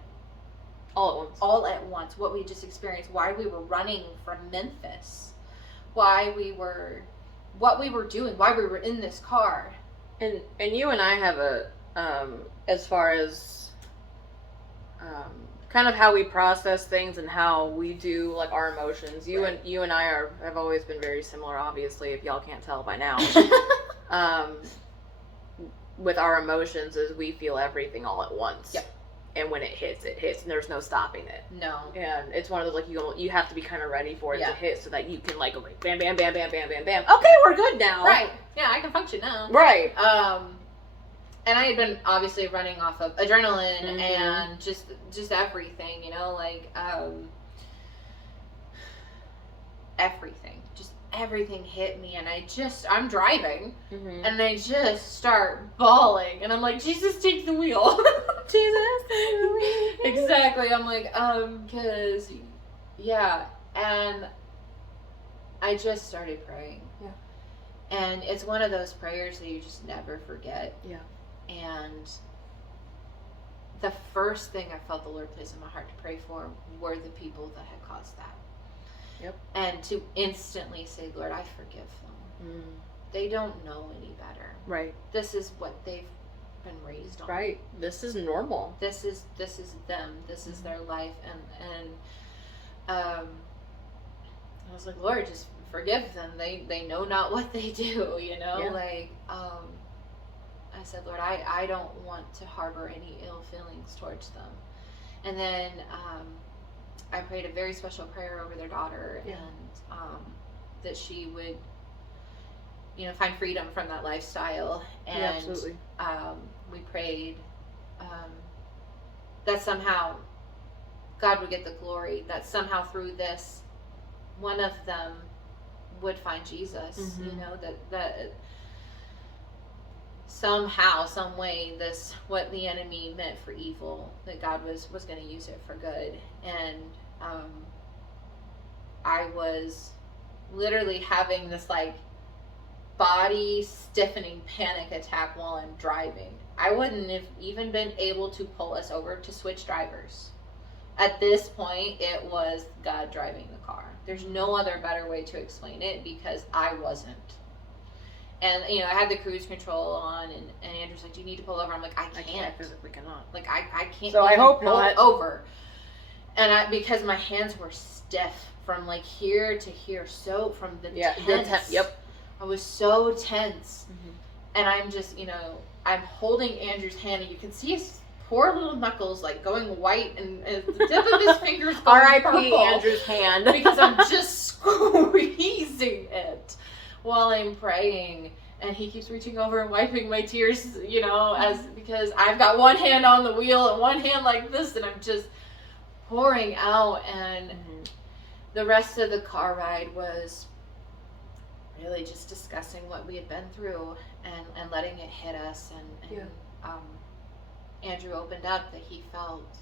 All at once. What we just experienced. Why we were running from Memphis. What we were doing. Why we were in this car. And you and I have a, as far as, kind of how we process things and how we do like our emotions. You and I have always been very similar, obviously, if y'all can't tell by now. With our emotions is we feel everything all at once. Yep. And when it hits, and there's no stopping it. No. And it's one of those, like, you have to be kind of ready for it to hit so that you can, like, okay, bam, bam, bam, bam, bam, bam, bam. Okay, we're good now. Right. Yeah, I can function now. Right. And I had been obviously running off of adrenaline and just everything, you know, like, everything. Just everything hit me, and I'm driving, and I just start bawling, and I'm like, Jesus, take the wheel. Jesus, take the wheel. Exactly. I'm like, cause, yeah, and I just started praying. Yeah. And it's one of those prayers that you just never forget. Yeah. And the first thing I felt the Lord place in my heart to pray for were the people that had caused that. Yep. And to instantly say, Lord, I forgive them. They don't know any better. Right. This is what they've been raised on. Right. This is normal. This is them. This is their life. And I was like, Lord, just forgive them. They know not what they do, you know? Yeah. Like, I said, Lord, I don't want to harbor any ill feelings towards them. And then I prayed a very special prayer over their daughter, and that she would find freedom from that lifestyle. And absolutely. We prayed that somehow God would get the glory, that somehow through this, one of them would find Jesus. Mm-hmm. That somehow, some way, this, what the enemy meant for evil, that God was going to use it for good. And I was literally having this like body stiffening panic attack while I'm driving. I wouldn't have even been able to pull us over to switch drivers. At this point, it was God driving the car. There's no other better way to explain it, because I wasn't. And, I had the cruise control on, and Andrew's like, do you need to pull over? I'm like, I can't. Physically cannot. Like, I can't so I hope pull not. over. And because my hands were stiff from like here to here, so from the tense. Yep. I was so tense. Mm-hmm. And I'm just, I'm holding Andrew's hand, and you can see his poor little knuckles like going white, and the tip of his fingers going R.I.P. purple. Andrew's hand. Because I'm just squeezing it while I'm praying. And he keeps reaching over and wiping my tears, because I've got one hand on the wheel and one hand like this, and I'm just pouring out. And the rest of the car ride was really just discussing what we had been through and letting it hit us. And Andrew opened up that he felt,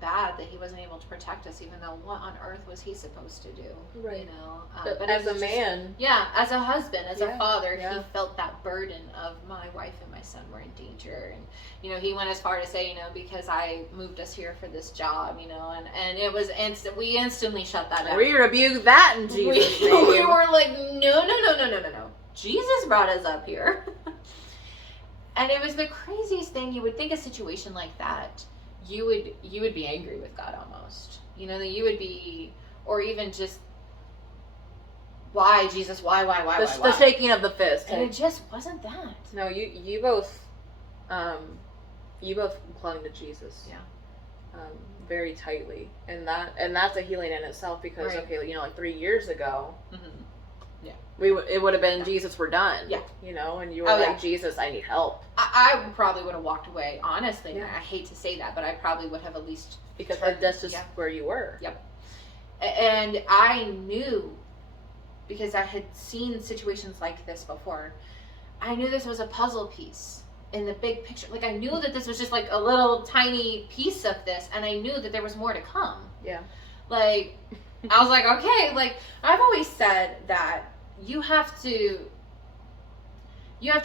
bad that he wasn't able to protect us, even though what on earth was he supposed to do? Right. But as a man. Yeah, as a husband, as a father, yeah. he felt that burden of my wife and my son were in danger. And, he went as far to say, because I moved us here for this job, and it was instant. We instantly shut that down. We rebuke that in Jesus' name. We were like, no. Jesus brought us up here. And it was the craziest thing. You would think a situation like that, you would be angry with God almost. That you would be, or even just, why, Jesus, why? The shaking of the fist. And it just wasn't that. No, you both clung to Jesus. Yeah. Very tightly. And that's a healing in itself, because, right. okay, like 3 years ago, yeah, it would have been, Jesus, we're done. Yeah. And you were Jesus, I need help. I probably would have walked away, honestly. Yeah. I hate to say that, but I probably would have at least, because that's just where you were. Yep. And I knew, because I had seen situations like this before, I knew this was a puzzle piece in the big picture. Like, I knew that this was just like a little tiny piece of this, and I knew that there was more to come. Yeah. Like, I was like, okay, like, I've always said that you have to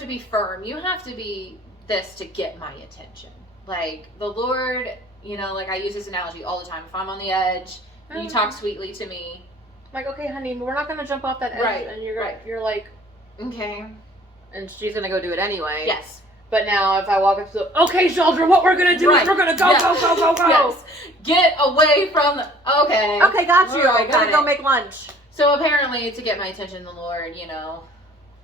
be firm. You have to be this to get my attention. Like, the Lord, like, I use this analogy all the time. If I'm on the edge, and you talk sweetly to me. I'm like, okay, honey, we're not going to jump off that edge. Right. And you're like, okay. And she's going to go do it anyway. Yes. But now if I walk up to, okay, shoulder, what we're going to do is we're going to go. Yes. Get away from the, okay. Okay, got you. Right, I'm going to go make lunch. So apparently, to get my attention, the Lord,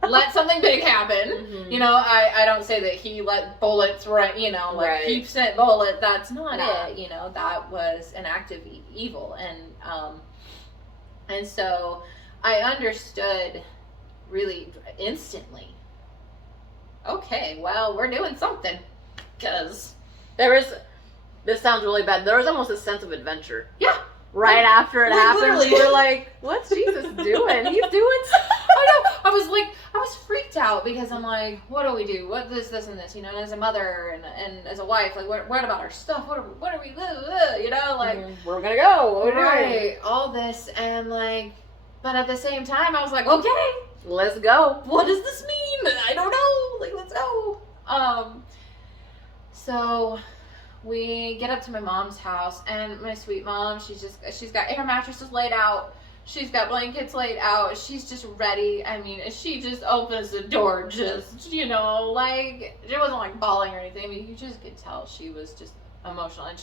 let something big happen. Mm-hmm. I don't say that he let bullets right. he sent bullet. That's not Nah. it. That was an act of evil. And so I understood really instantly. Okay, well, we're doing something. Because this sounds really bad. There was almost a sense of adventure. Yeah. Right after it happened, literally. we were like, what's Jesus doing? He's doing something. I know. I was freaked out, because I'm like, what do we do? What this, and this, and as a mother and as a wife, like, what about our stuff? What are we, like, we're gonna go. What are we doing? Right, all this, and like, but at the same time, I was like, okay, let's go. What does this mean? I don't know. Like, let's go. So we get up to my mom's house, and my sweet mom, she's got her mattresses laid out. She's got blankets laid out. She's just ready. I mean, she just opens the door, just, like, it wasn't like bawling or anything. I mean, you just could tell she was just emotional. And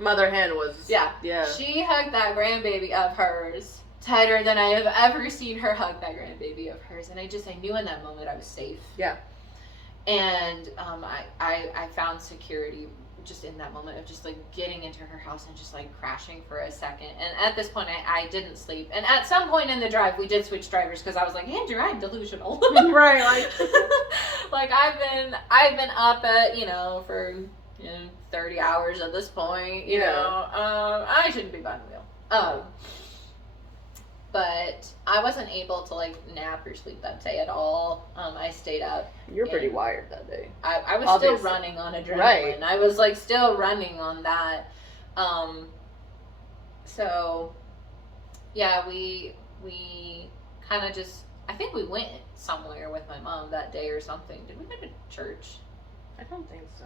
Mother hen was. Yeah. She hugged that grandbaby of hers tighter than I have ever seen her hug that grandbaby of hers. And I knew in that moment I was safe. Yeah. And I found security just in that moment of just like getting into her house and just like crashing for a second. And at this point, I didn't sleep. And at some point in the drive, we did switch drivers because I was like, Andrew, I'm delusional. Right, like like I've been up at for 30 hours at this point. You know, I shouldn't be behind the wheel. But I wasn't able to like nap or sleep that day at all. I stayed up. You're pretty wired that day. I was Obviously. still running on adrenaline. Right. I was like still running on that. So yeah, we kind of just, I think we went somewhere with my mom that day or something. Did we go to church? I don't think so.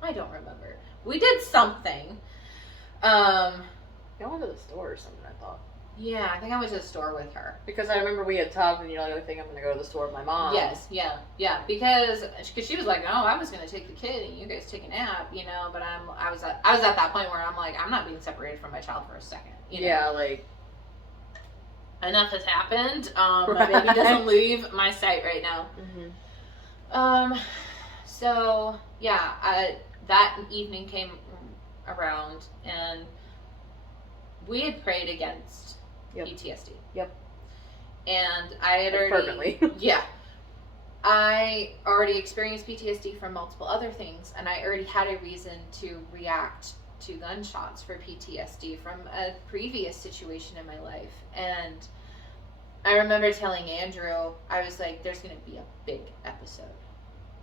I don't remember. We did something. You went to the store or something, I thought. Yeah, I think I went to the store with her. Because I remember we had talked and you're like, I think I'm going to go to the store with my mom. Yes, yeah. Because she was like, oh, I was going to take the kid and you guys take a nap, but I was at that point where I'm like, I'm not being separated from my child for a second. Yeah, like. Enough has happened. My baby doesn't leave my sight right now. Mm-hmm. So, yeah, that evening came around and we had prayed against PTSD. Yep. And I had already... Fervently. Yeah. I already experienced PTSD from multiple other things, and I already had a reason to react to gunshots for PTSD from a previous situation in my life. And I remember telling Andrew, I was like, there's going to be a big episode.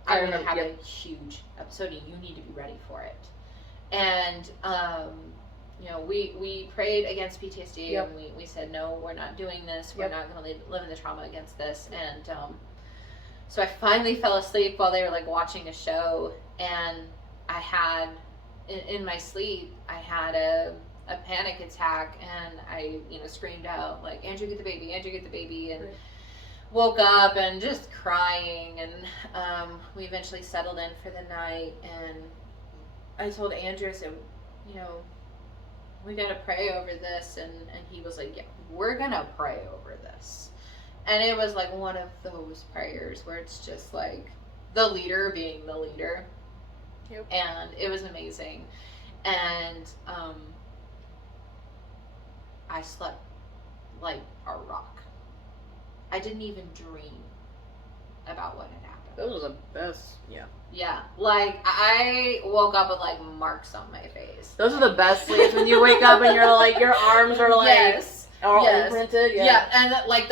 I'm going to have a huge episode, and you need to be ready for it. And, we prayed against PTSD, and we said, no, we're not doing this. We're not going to live in the trauma against this. And so I finally fell asleep while they were, like, watching a show, and I had, in my sleep, I had a panic attack, and I, screamed out, like, Andrew, get the baby, Andrew, get the baby, and woke up and just crying, and we eventually settled in for the night, and I told Andrew, I said, we gotta pray over this, and he was like, yeah, we're gonna pray over this. And it was like one of those prayers where it's just like the leader being the leader. Yep. And it was amazing. And I slept like a rock. I didn't even dream about what had happened. Those are the best, Yeah, like I woke up with like marks on my face. Those are the best sleeps when you wake up and you're like, your arms are like, all imprinted. Yeah, and like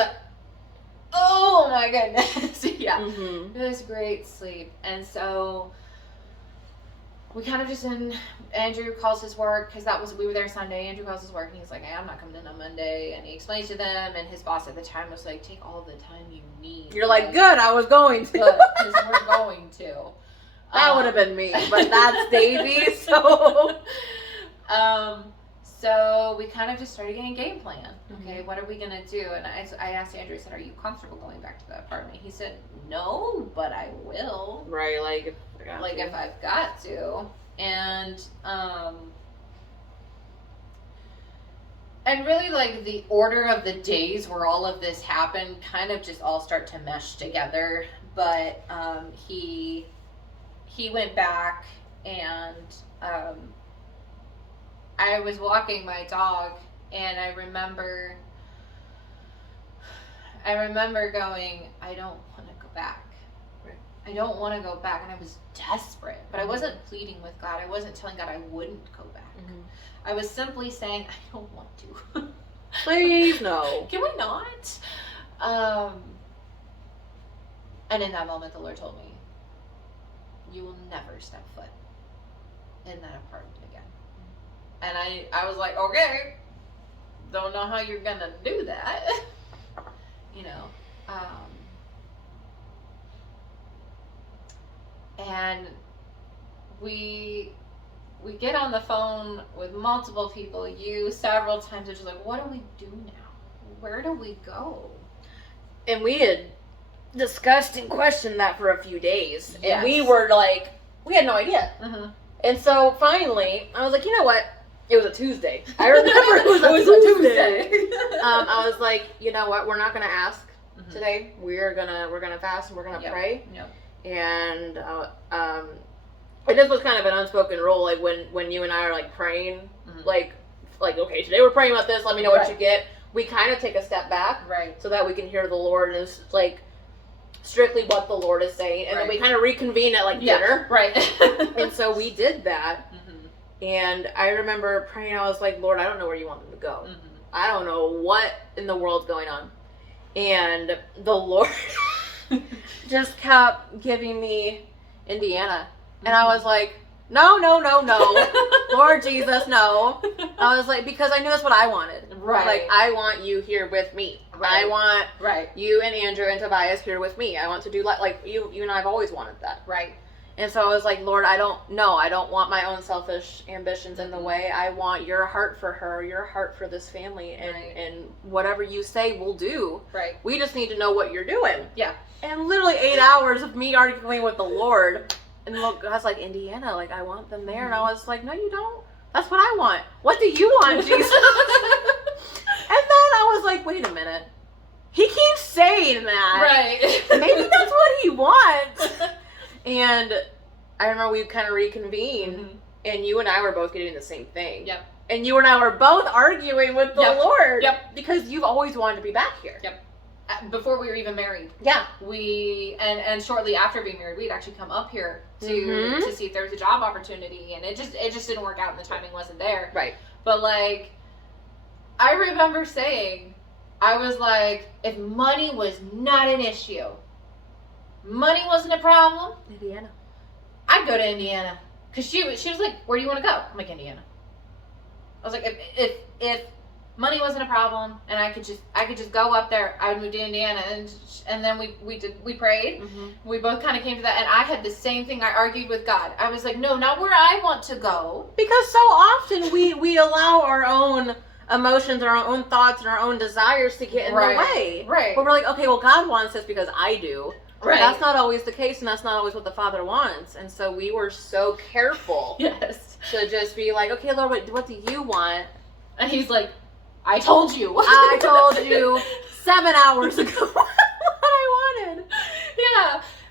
oh my goodness. Yeah, mm-hmm. It was great sleep. And so we kind of just Andrew calls his work, because we were there Sunday. Andrew calls his work and he's like, hey, I'm not coming in on Monday. And he explains to them, and his boss at the time was like, take all the time you need. You're like, good, I was going to. Good, because we're going to. That would have been me, but that's Davey, so. So we kind of just started getting a game plan. Okay, what are we going to do? And I asked Andrew, I said, are you comfortable going back to the apartment? He said, no, but I will. Right, like if I've got to. And really, like, the order of the days where all of this happened kind of just all start to mesh together. But he went back, and I was walking my dog, and I remember going, I don't want to go back. I don't want to go back. And I was desperate, but I wasn't pleading with God. I wasn't telling God I wouldn't go back. Mm-hmm. I was simply saying, I don't want to. Please, no. Can we not? And in that moment, the Lord told me, you will never step foot in that apartment again. And I was like, okay, don't know how you're going to do that. And we get on the phone with multiple people, several times. It's just like, what do we do now? Where do we go? And we had discussed and questioned that for a few days. Yes. And we were like, we had no idea. Mm-hmm. And so finally, I was like, you know what? It was a Tuesday. I remember it was a Tuesday. I was like, you know what? We're not going to ask today. We're gonna fast and we're gonna pray. Yep. And And this was kind of an unspoken rule, like when you and I are like praying, like okay, today we're praying about this, let me know what you get. We kind of take a step back, so that we can hear the Lord, and it's like strictly what the Lord is saying, and then we kind of reconvene at like dinner, and so we did that, and I remember praying. I was like, Lord, I don't know where you want them to go. I don't know what in the world's going on, and the Lord just kept giving me Indiana. And I was like, no, Lord Jesus, no. I was like, because I knew that's what I wanted. Like, I want you here with me. I want you and Andrew and Tobias here with me. I want to do like you and I have always wanted that. And so I was like, Lord, I don't want my own selfish ambitions in the way. I want your heart for her, your heart for this family, and whatever you say we'll do. We just need to know what you're doing. And literally 8 hours of me arguing with the Lord. And look, I was like, Indiana, like, I want them there. And I was like, no, you don't. That's what I want. What do you want, Jesus? And then I was like, wait a minute. He keeps saying that. Maybe that's what he wants. And I remember we kind of reconvened, and you and I were both getting the same thing. And you and I were both arguing with the Lord. Because you've always wanted to be back here. Before we were even married. We and shortly after being married, we'd actually come up here to see if there was a job opportunity, and it just didn't work out, and the timing wasn't there. But like, I remember saying, I was like, if money was not an issue, money wasn't a problem, Indiana, I'd go to Indiana. Cause she was like, where do you want to go? I'm like, Indiana. I was like, if money wasn't a problem, and I could just go up there, I would move to Indiana, and then we prayed. We both kind of came to that, and I had the same thing. I argued with God. I was like, no, not where I want to go, because so often we allow our own emotions, our own thoughts, and our own desires to get in the way. But we're like, okay, well, God wants this because I do. But that's not always the case, and that's not always what the Father wants. And so we were so careful to just be like, okay, Lord, what do you want? And he's like, I told you. I told you 7 hours ago what I wanted.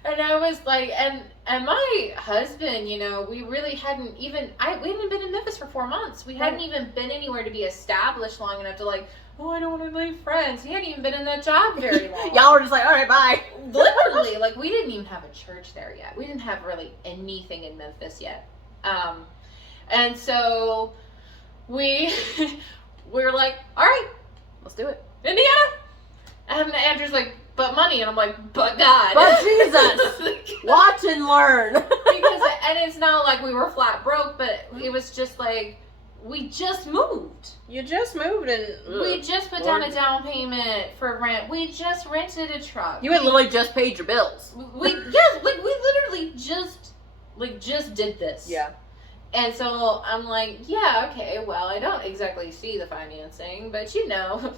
And I was like, and my husband, you know, we really hadn't even, we hadn't been in Memphis for 4 months. We hadn't even been anywhere to be established long enough to like, oh, I don't want to leave friends. He hadn't even been in that job very long. Y'all were just like, all right, bye. Literally, like, we didn't even have a church there yet. We didn't have really anything in Memphis yet. And so we were like, all right, let's do it. Indiana. And Andrew's like, but money. And I'm like, but God. But Jesus. Watch and learn. And it's not like we were flat broke, but it was just like, we just moved. You just moved, and we just put down a down payment for rent. We just rented a truck. You had literally just paid your bills. We literally just did this. And so I'm like, yeah, okay, well, I don't exactly see the financing, but you know,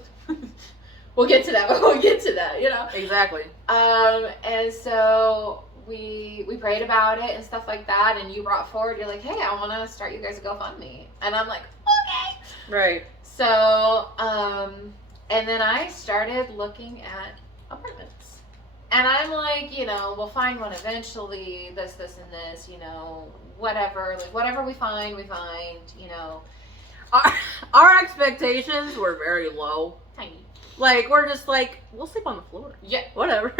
we'll get to that, you know. Exactly. And so we prayed about it and stuff like that, and you brought forward, you're like, hey, I want to start you guys a GoFundMe. And I'm like, okay. Right. So, and then I started looking at apartments. And I'm like, you know, we'll find one eventually, this, and this, you know, whatever. Like, whatever we find, you know. Our expectations were very low. Tiny. Like, we're just like, we'll sleep on the floor. Yeah. Whatever.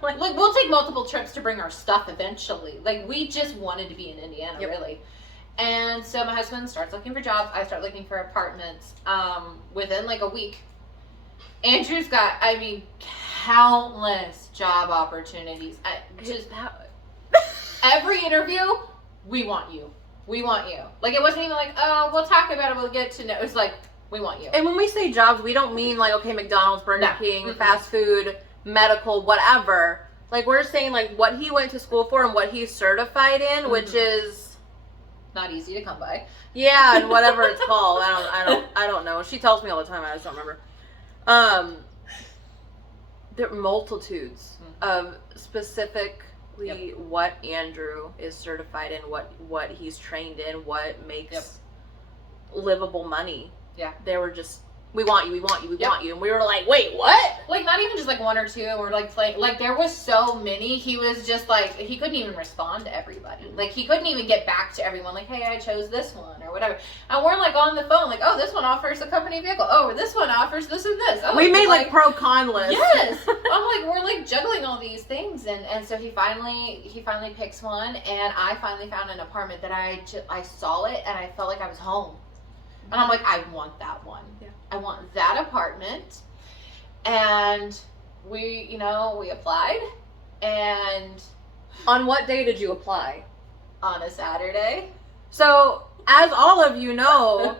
like, we'll take multiple trips to bring our stuff eventually. Like, we just wanted to be in Indiana, really. And so my husband starts looking for jobs. I start looking for apartments. Within like a week, Andrew's got, I mean, countless job opportunities. Every interview, we want you. We want you. Like, it wasn't even like, oh, we'll talk about it, we'll get to know. It was like, we want you. And when we say jobs, we don't mean like, okay, McDonald's, Burger King, fast food, medical, whatever. Like, we're saying like what he went to school for and what he's certified in, which is not easy to come by. Yeah, and whatever it's called. I don't know. She tells me all the time, I just don't remember. There are multitudes of specifically what Andrew is certified in, what he's trained in, what makes livable money. There were just we want you, we want you, we want you. And we were like, wait, what? Like, not even just like one or two, or like playing. Like, there was so many. He was just like, he couldn't even respond to everybody. Like, he couldn't even get back to everyone. Like, hey, I chose this one or whatever. And we're like on the phone, like, oh, this one offers a company vehicle. Oh, this one offers this and this. Oh, we made like pro con lists. Yes. I'm like, we're like juggling all these things, and so he finally picks one, and I finally found an apartment that I saw it and I felt like I was home. And I'm like, I want that one. Yeah. I want that apartment. And we applied. And on what day did you apply? On a Saturday. So, as all of you know,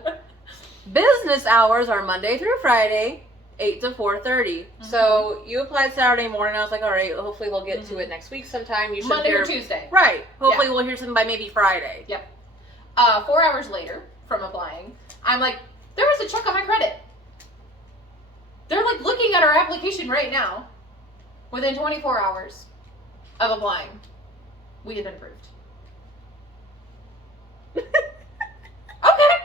business hours are Monday through Friday, 8 to 4:30. Mm-hmm. So, you applied Saturday morning. I was like, all right, hopefully we'll get to it next week sometime. You should Monday or Tuesday. Right. Hopefully we'll hear something by maybe Friday. Yep. 4 hours later from applying, I'm like, there was a check on my credit. They're like looking at our application right now. Within 24 hours of applying, we had been approved. Okay.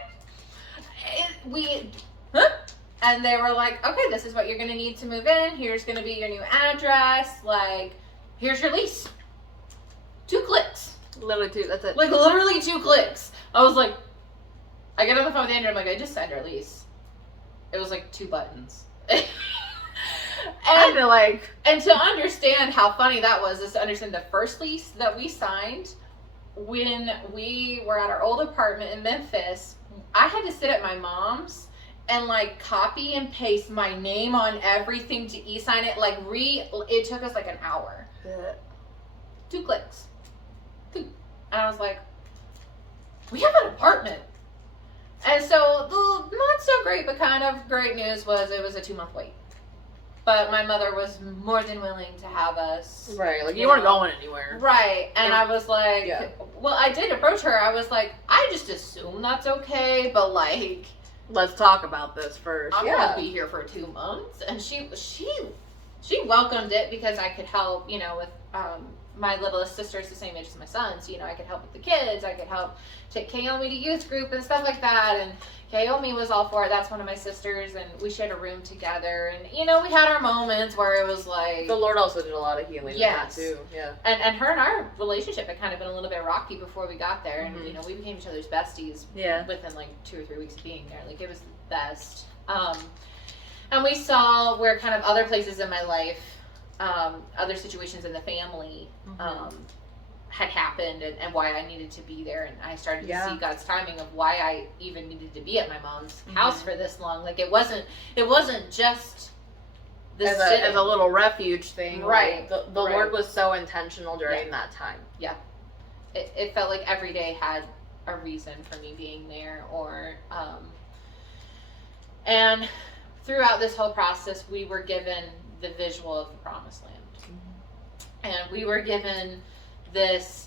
And they were like, okay, this is what you're going to need to move in. Here's going to be your new address. Like, here's your lease. 2 clicks. Literally 2, that's it. Like, literally 2 clicks. I was like, I get on the phone with Andrew, I'm like, I just signed our lease. It was like 2 buttons. and to understand how funny that was is to understand the first lease that we signed when we were at our old apartment in Memphis. I had to sit at my mom's and like copy and paste my name on everything to e-sign it. Like it took us like an hour. 2 clicks. 2. And I was like, we have an apartment. And so the not so great but kind of great news was it was a 2-month wait. But my mother was more than willing to have us. Right, like you weren't going anywhere. Right, and I was like, well, I did approach her. I was like, I just assume that's okay, but like, let's talk about this first. I'm gonna be here for 2 months, and she welcomed it because I could help, with my littlest sister's the same age as my son, so I could help with the kids. I could help take Kaomi to youth group and stuff like that, and Kaomi was all for it. That's one of my sisters, and we shared a room together, and we had our moments where it was like the Lord also did a lot of healing. Yes, in that too. Yeah. And her and our relationship had kind of been a little bit rocky before we got there, and we became each other's besties. Yeah. Within like 2 or 3 weeks of being there, like it was the best. And we saw where kind of other places in my life, other situations in the family, had happened and why I needed to be there, and I started to see God's timing of why I even needed to be at my mom's house for this long. Like it wasn't just as a little refuge thing, right? The Lord was so intentional during that time. Yeah, it felt like every day had a reason for me being there, or and throughout this whole process, we were given the visual of the promised land, and we were given this,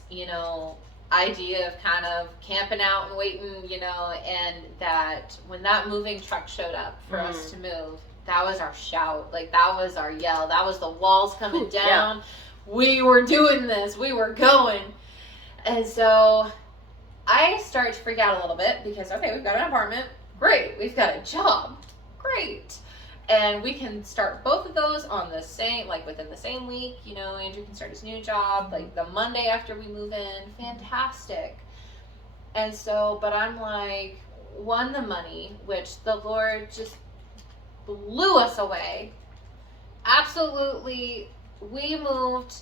idea of kind of camping out and waiting, and that when that moving truck showed up for us to move, that was our shout. Like, that was our yell. That was the walls coming down. Yeah. We were doing this. We were going. And so I started to freak out a little bit because, okay, we've got an apartment. Great. We've got a job. Great. And we can start both of those on the same, like within the same week. Andrew can start his new job like the Monday after we move in. Fantastic. And so, but I'm like, won the money, which the Lord just blew us away. Absolutely. We moved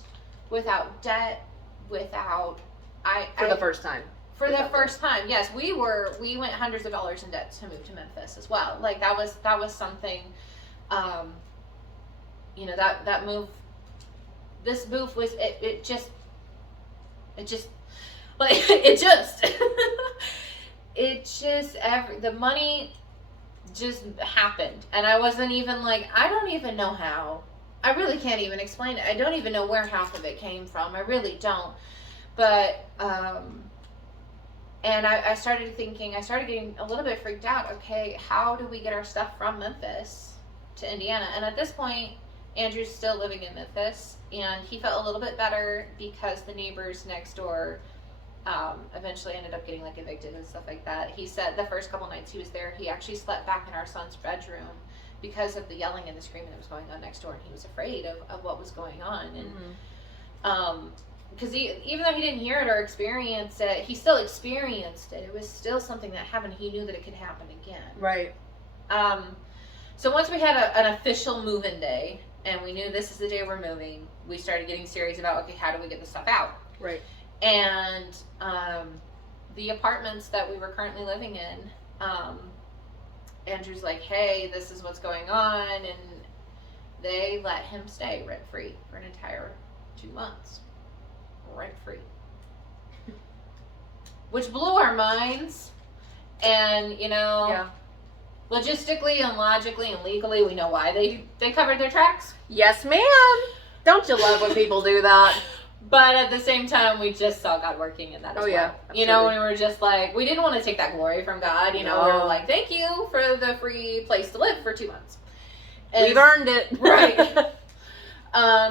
without debt, without, For the first time. For the first time, yes. We went hundreds of dollars in debt to move to Memphis as well. Like that was something, that move, this move was, it just, the money just happened. And I wasn't even like, I don't even know how. I really can't even explain it. I don't even know where half of it came from. I really don't. But, and I started getting a little bit freaked out. Okay, how do we get our stuff from Memphis to Indiana? And at this point, Andrew's still living in Memphis, and he felt a little bit better because the neighbors next door eventually ended up getting like evicted and stuff like that. He said the first couple nights he was there, he actually slept back in our son's bedroom because of the yelling and the screaming that was going on next door, and he was afraid of what was going on. And because even though he didn't hear it or experience it, he still experienced it. It was still something that happened. He knew that it could happen again. Right. So once we had an official move-in day, and we knew this is the day we're moving, we started getting serious about, okay, how do we get the stuff out? Right. And the apartments that we were currently living in, Andrew's like, hey, this is what's going on, and they let him stay rent-free for an entire 2 months. Rent-free. Which blew our minds, and, you know... Yeah. Logistically and logically and legally, we know why they covered their tracks. Yes, ma'am. Don't you love when people do that? But at the same time, we just saw God working in that as well. Yeah, absolutely. You know, we were just like, we didn't want to take that glory from God. You know, we were like, thank you for the free place to live for 2 months. And we've earned it. Right.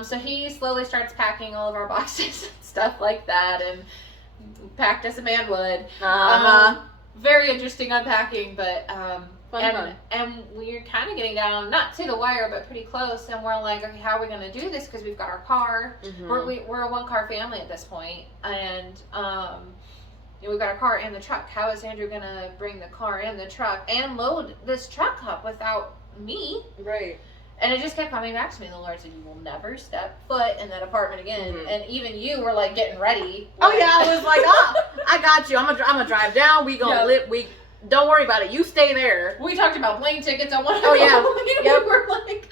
So he slowly starts packing all of our boxes and stuff like that, and packed as a man would. Very interesting unpacking, but... Fun. And we're kind of getting down, not to the wire, but pretty close. And we're like, okay, how are we going to do this? Because we've got our car. We're a one-car family at this point. And we've got our car and the truck. How is Andrew going to bring the car and the truck and load this truck up without me? Right. And it just kept coming back to me. And the Lord said, you will never step foot in that apartment again. And even you were like getting ready. Oh, yeah. I was like, oh, I got you. I'm gonna drive down. We going to live. Don't worry about it. You stay there. We talked about plane tickets on one. Oh yeah. Yep. We were like,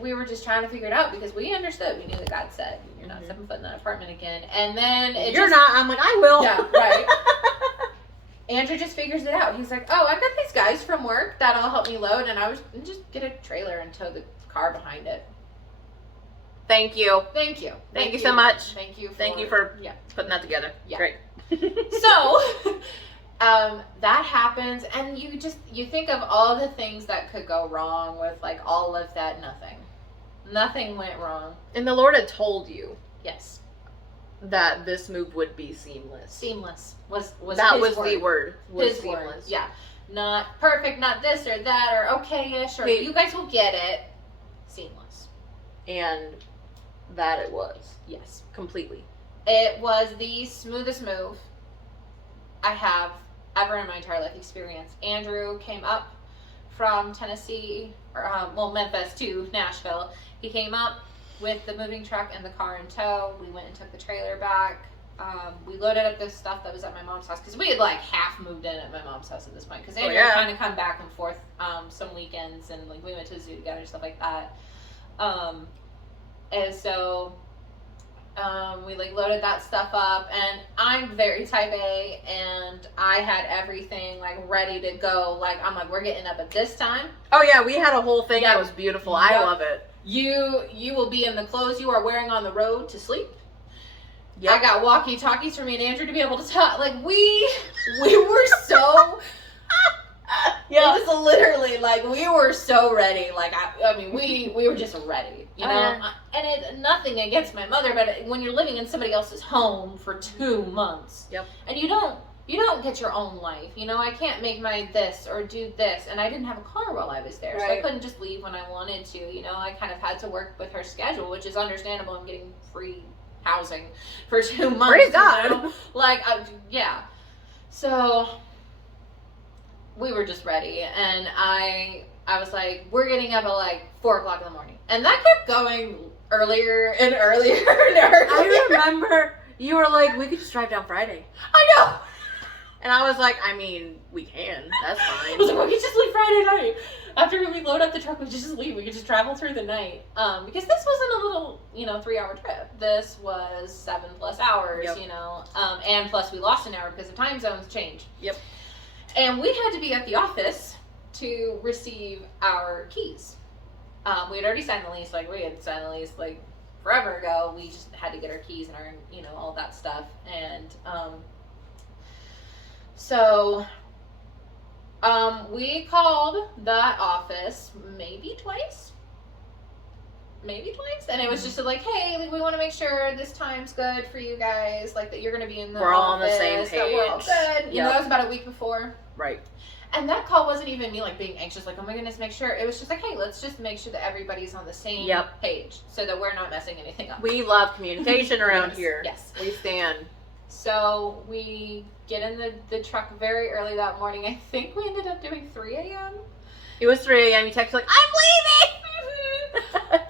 we were just trying to figure it out because we understood. We knew that God said you're not stepping foot in that apartment again. And then I'm like, I will. Yeah, right. Andrew just figures it out. He's like, oh, I've got these guys from work that'll help me load, and I was just get a trailer and tow the car behind it. Thank you. Thank you. Thank you so much. Thank you for putting that together. Yeah. Great. So. That happens, and you think of all the things that could go wrong with like all of that. Nothing went wrong. And the Lord had told you, yes, that this move would be seamless. Seamless was that his was word. the word. His seamless. word. Yeah, not perfect, not this or that or okay-ish or you guys will get it. Seamless, and that it was. Yes, completely. It was the smoothest move I have ever in my entire life experienced. Andrew came up from Tennessee, or Memphis to Nashville. He came up with the moving truck and the car in tow. We went and took the trailer back. We loaded up the stuff that was at my mom's house because we had like half moved in at my mom's house at this point because Andrew had kind of come back and forth some weekends, and like we went to the zoo together and stuff like that. And so we like loaded that stuff up, and I'm very type A, and I had everything like ready to go. Like I'm like, we're getting up at this time. Oh yeah, we had a whole thing that was beautiful. I love it. You will be in the clothes you are wearing on the road to sleep. Yep. I got walkie-talkies for me and Andrew to be able to talk. Like we were so. Yeah, it was literally like we were so ready. Like I mean, we were just ready, you know. And it nothing against my mother, but when you're living in somebody else's home for 2 months, and you don't get your own life, you know. I can't make my this or do this, and I didn't have a car while I was there, so I couldn't just leave when I wanted to, you know. I kind of had to work with her schedule, which is understandable. I'm getting free housing for 2 months. Praise God. You know? Like yeah, so. We were just ready, and I was like, we're getting up at like 4 o'clock in the morning, and that kept going earlier and earlier and earlier. I remember you were like, we could just drive down Friday. I know. And I was like, I mean, we can. That's fine. I was like, we could just leave Friday night. After we load up the truck, we could just leave. We could just travel through the night. Because this wasn't a little, 3-hour trip. This was 7+ hours, you know. And plus we lost an hour because the time zones changed. Yep. And we had to be at the office to receive our keys. We had already signed the lease. Like, we had signed the lease, like, forever ago. We just had to get our keys and our, all that stuff. And, so, we called that office maybe twice. maybe twice, and it was just like, hey, like, we want to make sure this time's good for you guys, like that you're going to be in the we're all on the office, same page. that we're all good. You know, that was about a week before. Right. And that call wasn't even me like being anxious, like, oh my goodness, make sure. It was just like, hey, let's just make sure that everybody's on the same page so that we're not messing anything up. We love communication around here. Yes. We stand. So we get in the truck very early that morning. I think we ended up doing 3 a.m. It was 3 a.m. You texted like, I'm leaving!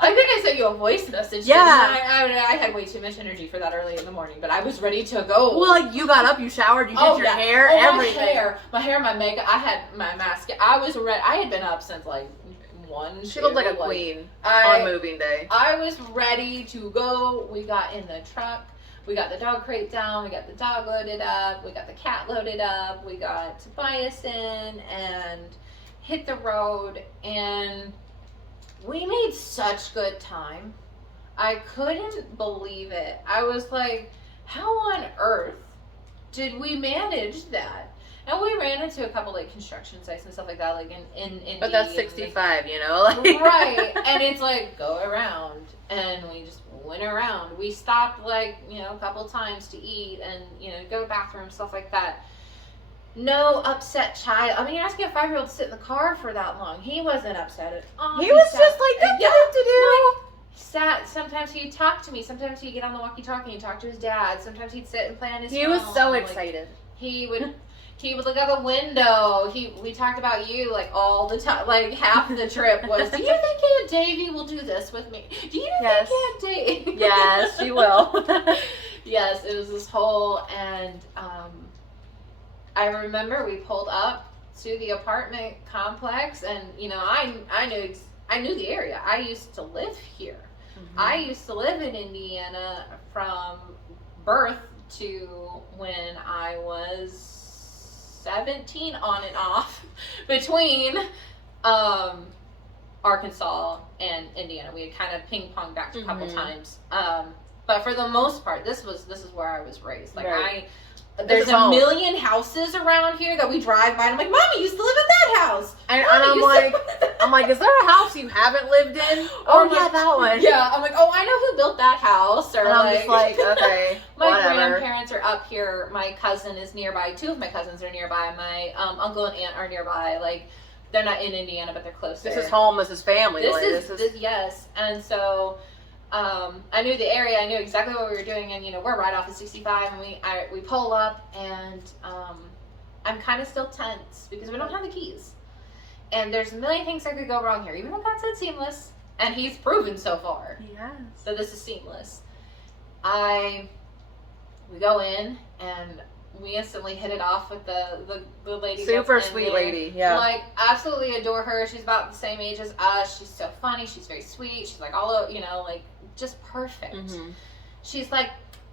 I think I sent you a voice message. Yeah. I had way too much energy for that early in the morning, but I was ready to go. Well, like, you got up, you showered, you did your hair, everything. My hair, my makeup. I had my mask. I was ready. I had been up since like 1. She looked like a queen on moving day. I was ready to go. We got in the truck. We got the dog crate down. We got the dog loaded up. We got the cat loaded up. We got Tobias in and hit the road, and we made such good time. I couldn't believe it. I was like, how on earth did we manage that? And we ran into a couple like construction sites and stuff like that, like in but that's 65, you know? Like. Right. And it's like, go around. And we just went around. We stopped like, you know, a couple times to eat and, you know, go to the bathroom, stuff like that. No upset child. I mean, you're asking a 5-year-old to sit in the car for that long. He wasn't upset at all. He was just like, that's what to do. Like, sat. Sometimes he'd talk to me. Sometimes he'd get on the walkie-talkie and talk to his dad. Sometimes he'd sit and play on his phone. He was so excited. He would look out the window. We talked about you like all the time. Like half the trip was, do you think Aunt Davy will do this with me? Do you think Aunt Davy? Yes, she will. Yes, it was this whole, and I remember we pulled up to the apartment complex, and you know, I knew the area. I used to live here. Mm-hmm. I used to live in Indiana from birth to when I was 17, on and off between Arkansas and Indiana. We had kind of ping-ponged back a couple times. But for the most part, this is where I was raised. Like there's a million houses around here that we drive by, and I'm like, Mommy used to live in that house. And I'm like, is there a house you haven't lived in? Oh yeah, that one. Yeah, I'm like, oh, I know who built that house. Or and I'm just like, okay, my whatever. grandparents are up here. My cousin is nearby. 2 of my cousins are nearby. My uncle and aunt are nearby. Like, they're not in Indiana, but they're closer. This is home. This is family. This is yes. And so I knew the area. I knew exactly what we were doing, and you know, we're right off of 65, and we pull up, and I'm kind of still tense because we don't have the keys, and there's a million things that could go wrong here. Even though God said seamless, and He's proven so far that this is seamless. We go in, and we instantly hit it off with the lady. Super sweet lady, yeah. Like, absolutely adore her. She's about the same age as us. She's so funny. She's very sweet. She's like all over, you know, like just perfect. Mm-hmm. She's like,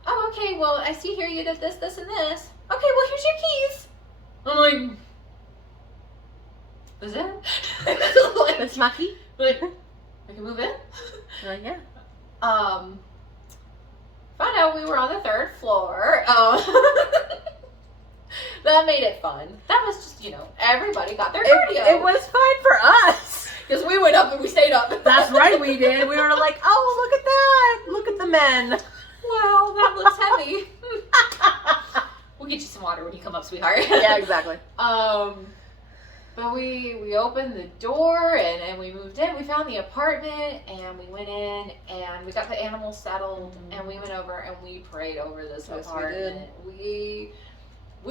oh, okay, well, I see here you did this, this, and this. Okay, well, here's your keys. I'm like, is it? That's my key. Like, I can move in? Yeah. Found out we were on the 3rd floor. That made it fun. That was just, you know, everybody got their cardio. It was fine for us. Because we went up and we stayed up. That's right, we did. We were like, oh, look at that. Look at the men. Wow, that looks heavy. We'll get you some water when you come up, sweetheart. Yeah, exactly. But we opened the door and we moved in. We found the apartment and we went in and we got the animals settled and we went over and we prayed over this apartment. We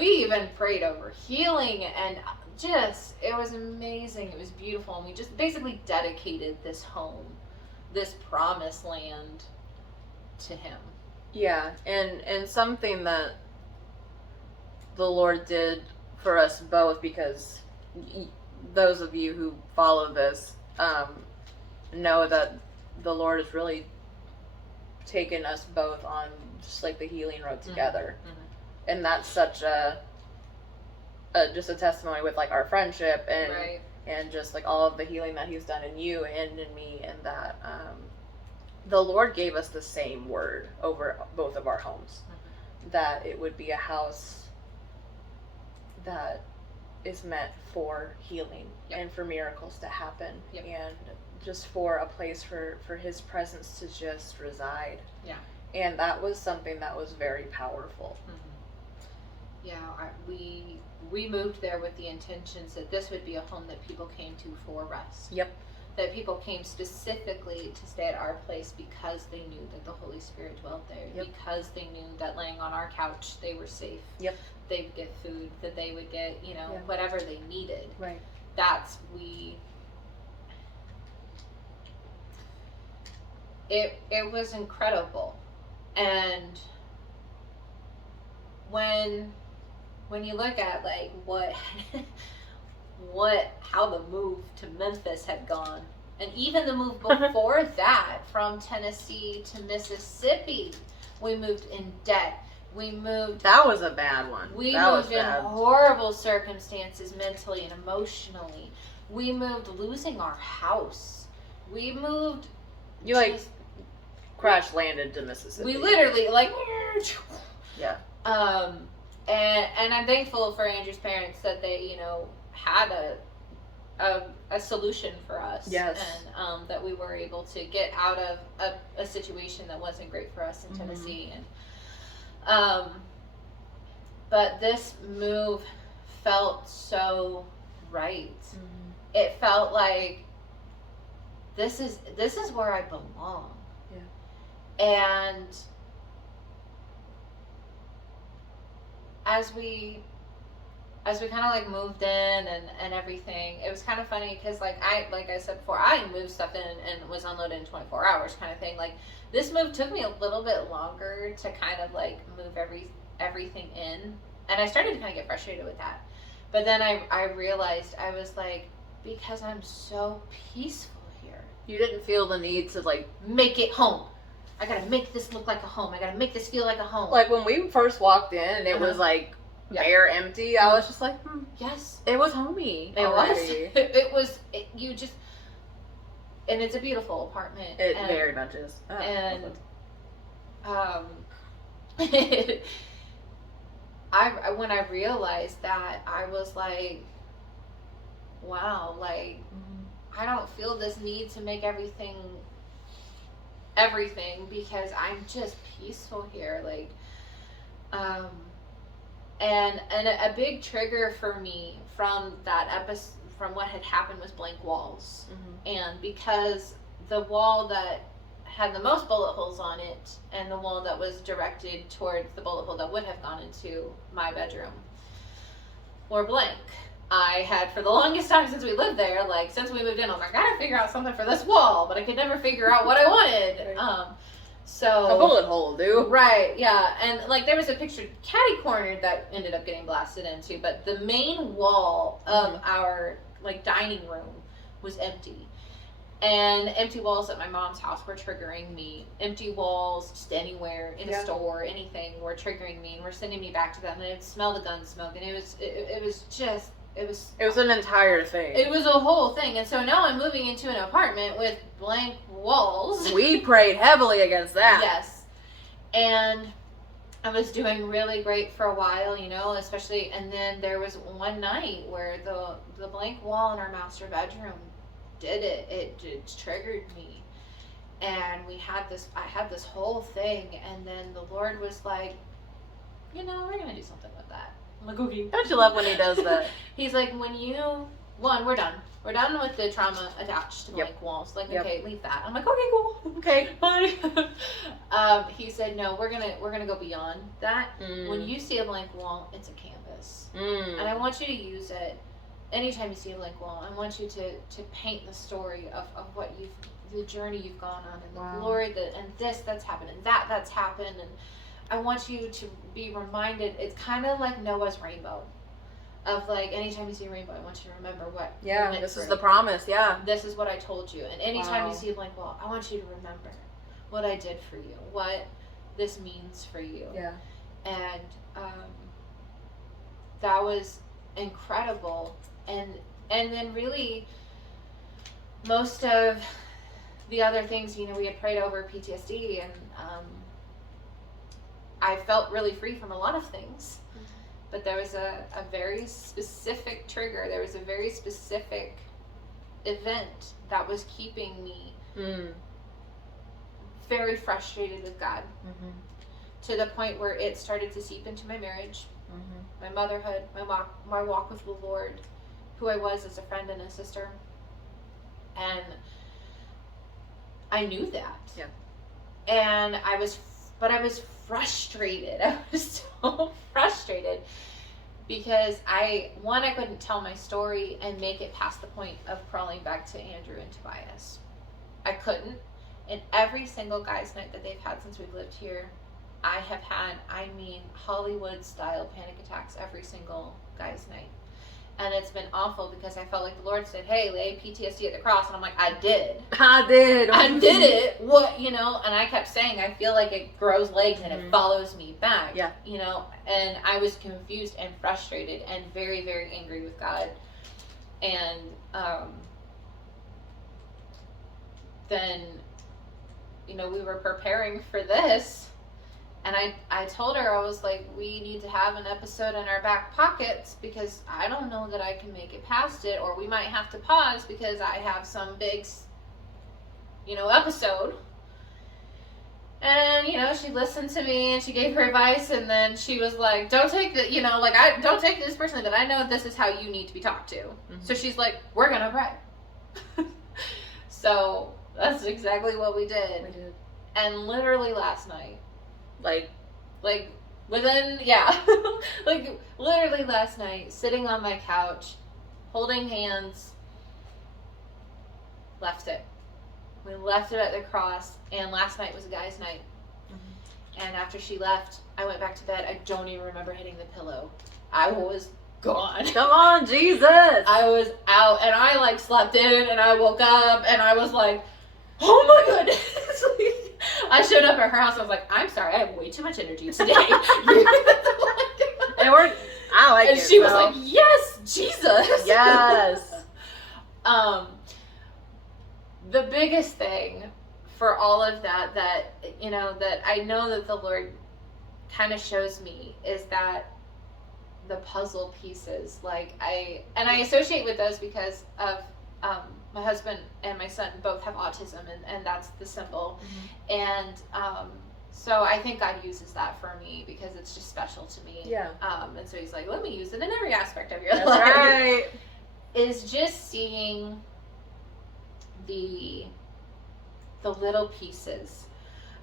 even prayed over healing and just, it was amazing. It was beautiful. And we just basically dedicated this home, this promised land to Him. Yeah, and something that the Lord did for us both, because those of you who follow this know that the Lord has really taken us both on just like the healing road together. Mm-hmm. And that's such just a testimony with like our friendship and just like all of the healing that He's done in you and in me, and that the Lord gave us the same word over both of our homes, that it would be a house that is meant for healing and for miracles to happen, and just for a place for his presence to just reside. Yeah. And that was something that was very powerful. Yeah, we moved there with the intentions that this would be a home that people came to for rest. Yep. That people came specifically to stay at our place because they knew that the Holy Spirit dwelt there. Yep. Because they knew that laying on our couch they were safe. Yep. They would get food, that they would get, whatever they needed. Right. It was incredible. And when you look at like how the move to Memphis had gone, and even the move before that from Tennessee to Mississippi, we moved in debt. That was a bad one. We moved in horrible circumstances mentally and emotionally. We moved losing our house. We moved. You like crash landed to Mississippi. We literally like. Yeah. And I'm thankful for Andrew's parents that they, had a solution for us. Yes. And that we were able to get out of a situation that wasn't great for us in Tennessee. And but this move felt so right. It felt like this is where I belong. Yeah. And as we kind of like moved in and everything, it was kind of funny because like I said before, I moved stuff in and was unloaded in 24 hours kind of thing. Like this move took me a little bit longer to kind of like move everything in, and I started to kind of get frustrated with that. But then I realized, I was like, because I'm so peaceful here. You didn't feel the need to like make it home. I gotta make this look like a home. I gotta make this feel like a home. Like when we first walked in and it was like bare empty, I was just like, yes, it was homey. It already was. It was. You just, and it's a beautiful apartment. It very much is. Oh, and when I realized that, I was like, wow, like I don't feel this need to make everything because I'm just peaceful here. Like, and a big trigger for me from that episode, from what had happened, was blank walls. And because the wall that had the most bullet holes on it and the wall that was directed towards the bullet hole that would have gone into my bedroom were blank. I had, for the longest time since we lived there, like since we moved in, I was like, I gotta figure out something for this wall, but I could never figure out what I wanted. So a bullet hole, dude. Right, yeah. And like there was a picture catty cornered that ended up getting blasted into, but the main wall of our like dining room was empty. And empty walls at my mom's house were triggering me. Empty walls just anywhere in a store, anything, were triggering me and were sending me back to them. And I'd smell the gun smoke, and it was an entire thing. It was a whole thing. And so now I'm moving into an apartment with blank walls. We prayed heavily against that. Yes. And I was doing really great for a while, especially, and then there was one night where the blank wall in our master bedroom did it. It triggered me. And I had this whole thing, and then the Lord was like, we're gonna do something with that. I'm like, okay. Don't you love when he does that? He's like, we're done. We're done with the trauma attached to blank walls. Like, okay, leave that. I'm like, okay, cool. Okay, bye. He said, no, we're gonna go beyond that. When you see a blank wall, it's a canvas. And I want you to use it anytime you see a blank wall. I want you to paint the story of what the journey you've gone on, and the glory and that's happened, and that's happened. And I want you to be reminded. It's kind of like Noah's rainbow. Of like, anytime you see a rainbow, I want you to remember what. Yeah, this is the promise. Yeah. This is what I told you. And anytime you see a blank wall, I want you to remember what I did for you, what this means for you. Yeah. And that was incredible. And then really, most of the other things, we had prayed over PTSD, and I felt really free from a lot of things. But there was a very specific trigger. There was a very specific event that was keeping me very frustrated with God, to the point where it started to seep into my marriage, my motherhood, my walk with the Lord, who I was as a friend and a sister. And I knew that. Yeah. And I was frustrated. I was so frustrated because I couldn't tell my story and make it past the point of crawling back to Andrew and Tobias. I couldn't. And every single guys' night that they've had since we've lived here, I have had, Hollywood-style panic attacks every single guys' night. And it's been awful because I felt like the Lord said, hey, lay PTSD at the cross. And I'm like, I did it. What, and I kept saying, I feel like it grows legs and it follows me back. Yeah. And I was confused and frustrated and very, very angry with God. And then, we were preparing for this. And I told her, I was like, we need to have an episode in our back pockets because I don't know that I can make it past it, or we might have to pause because I have some big, episode. And, she listened to me and she gave her advice, and then she was like, don't take don't take this personally, but I know this is how you need to be talked to. So she's like, we're going to pray. So that's exactly what we did. And literally last night, literally last night, sitting on my couch, holding hands, left it. We left it at the cross, and last night was a guy's night. And after she left, I went back to bed. I don't even remember hitting the pillow. I was gone. Come on, Jesus! I was out, and I slept in, and I woke up, and I was like, oh my goodness! I showed up at her house. I was like, I'm sorry, I have way too much energy today. And and she was like, yes, Jesus. Yes. The biggest thing for all of that that I know that the Lord kind of shows me is that the puzzle pieces, I associate with those because of my husband and my son both have autism, and that's the symbol. And so I think God uses that for me because it's just special to me. Yeah. And so he's like, let me use it in every aspect of your life. Right. Is just seeing the little pieces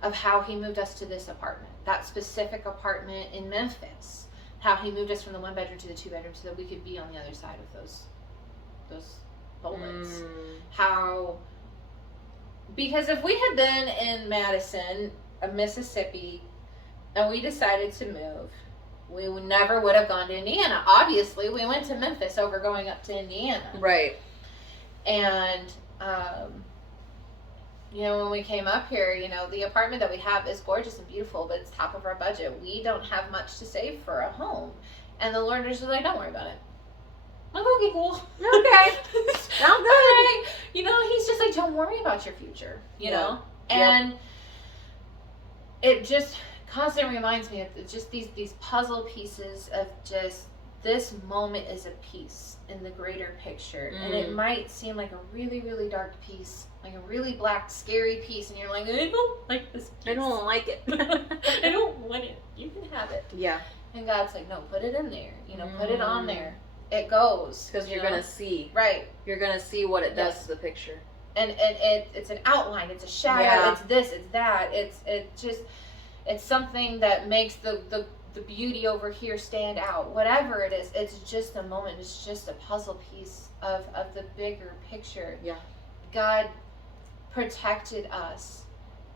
of how he moved us to this apartment, that specific apartment in Memphis, how he moved us from the 1-bedroom to the 2-bedroom so that we could be on the other side of those bullets. Because if we had been in Madison, Mississippi, and we decided to move, we never would have gone to Indiana. Obviously, we went to Memphis over going up to Indiana. Right. And, when we came up here, the apartment that we have is gorgeous and beautiful, but it's top of our budget. We don't have much to save for a home. And the Lord is just like, don't worry about it. I'm like, okay, cool. Okay. Sounds good. He's just like, don't worry about your future, know? And it just constantly reminds me of just these puzzle pieces of just this moment is a piece in the greater picture. And it might seem like a really, really dark piece, like a really black, scary piece, and you're like, I don't like this piece. I don't like it. I don't want it. You can have it. Yeah. And God's like, no, put it in there. Put it on there. It goes. Because you're going to see. Right. You're going to see what it does to the picture. And it's an outline. It's a shadow. Yeah. It's this. It's that. It's something that makes the beauty over here stand out. Whatever it is, it's just a moment. It's just a puzzle piece of the bigger picture. Yeah. God protected us.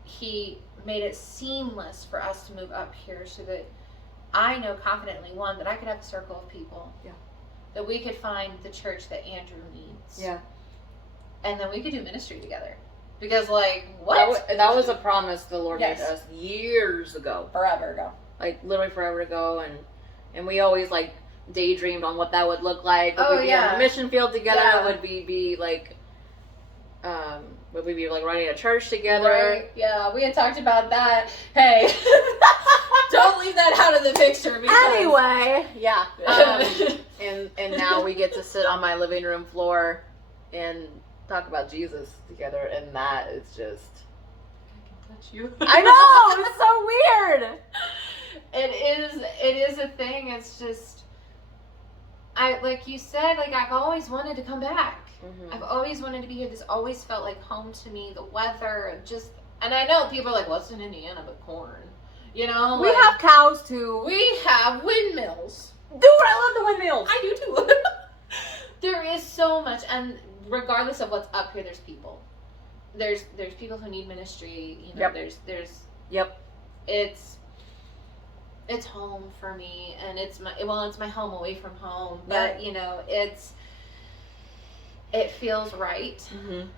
He made it seamless for us to move up here so that I know confidently, one, that I could have a circle of people. Yeah. That we could find the church that Andrew needs. Yeah. And then we could do ministry together. Because, what? That was a promise the Lord made us years ago. Forever ago. Literally forever ago. And we always, daydreamed on what that would look like. Would we be on a mission field together? Yeah. Would we be, running a church together? Right. Yeah, we had talked about that. Hey. Don't leave that out of the picture. Anyway. Yeah. And now we get to sit on my living room floor and talk about Jesus together, and that is just... I can touch you. I know! It's so weird! It is a thing. It's just, like you said, like I've always wanted to come back. Mm-hmm. I've always wanted to be here. This always felt like home to me. The weather, just, and I know people are like, what's in Indiana but corn? You know? We have cows too. We have windmills. Dude, I love the windmills. I do too. There is so much, and regardless of what's up here, there's people. There's people who need ministry. You know, Yep. there's. Yep. It's home for me, and it's my home away from home, Yeah. but you know, it feels right. Mm-hmm.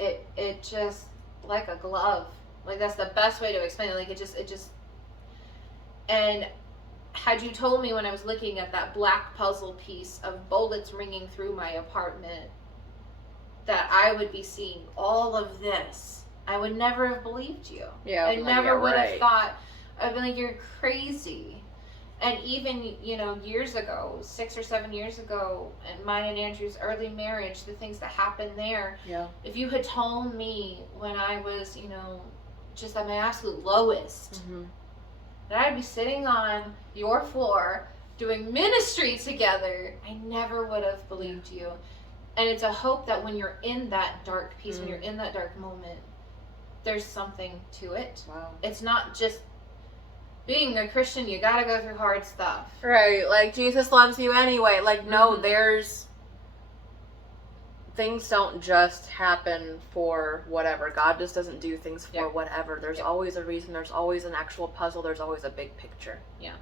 It just like a glove. Like that's the best way to explain it. Like it just. And had you told me when I was looking at that black puzzle piece of bullets ringing through my apartment that I would be seeing all of this, I would never have believed you. Yeah, I never would have thought. I'd be like, you're crazy. And even, you know, years ago, 6 or 7 years ago, in mine and Andrew's early marriage, the things that happened there. Yeah. If you had told me when I was, you know, just at my absolute lowest, Mm-hmm. that I'd be sitting on your floor doing ministry together, I never would have believed you. And it's a hope that when you're in that dark piece, when you're in that dark moment, there's something to it. Wow. It's not just being a Christian, you gotta go through hard stuff. Right, like Jesus loves you anyway. Like, no, there's... Things don't just happen for whatever. God just doesn't do things for whatever. There's always a reason. There's always an actual puzzle. There's always a big picture. Yeah.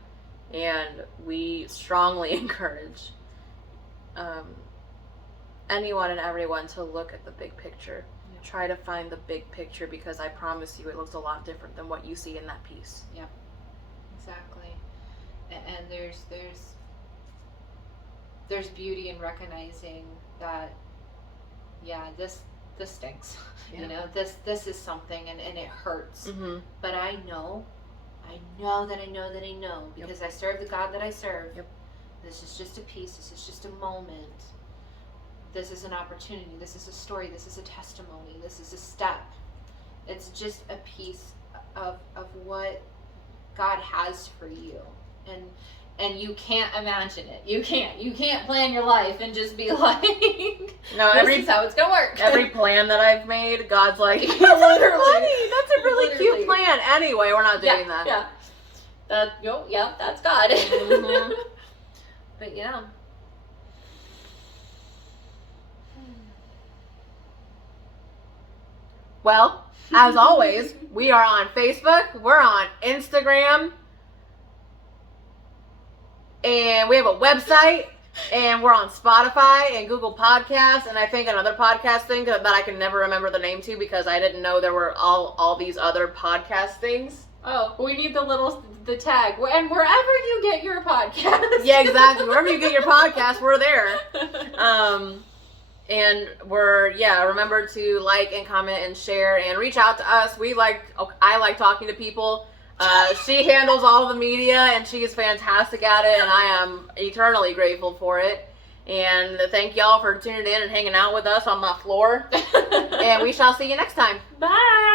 And we strongly encourage anyone and everyone to look at the big picture. Yeah. Try to find the big picture, because I promise you it looks a lot different than what you see in that piece. Yeah. Exactly. And there's beauty in recognizing that, yeah, this stinks. Yeah. You know, this is something, and it hurts. Mm-hmm. But I know because I serve the God that I serve. Yep. This is just a piece. This is just a moment. This is an opportunity. This is a story. This is a testimony. This is a step. It's just a piece of what God has for you. And you can't imagine it. You can't plan your life and just be like, no, this is how it's gonna work. Every plan that I've made, God's like, that's literally, funny. That's a really cute plan. Anyway, we're not doing that. Yeah. That's God. Mm-hmm. But yeah. Well, as always, we are on Facebook. We're on Instagram. And we have a website, and we're on Spotify and Google Podcasts, and I think another podcast thing that I can never remember the name to, because I didn't know there were all these other podcast things. Oh, we need the tag. And wherever you get your podcast. Yeah, exactly. Wherever you get your podcast, we're there. And remember to like and comment and share and reach out to us. I like talking to people. She handles all the media, and she is fantastic at it, and I am eternally grateful for it. And thank y'all for tuning in and hanging out with us on my floor. And we shall see you next time. Bye!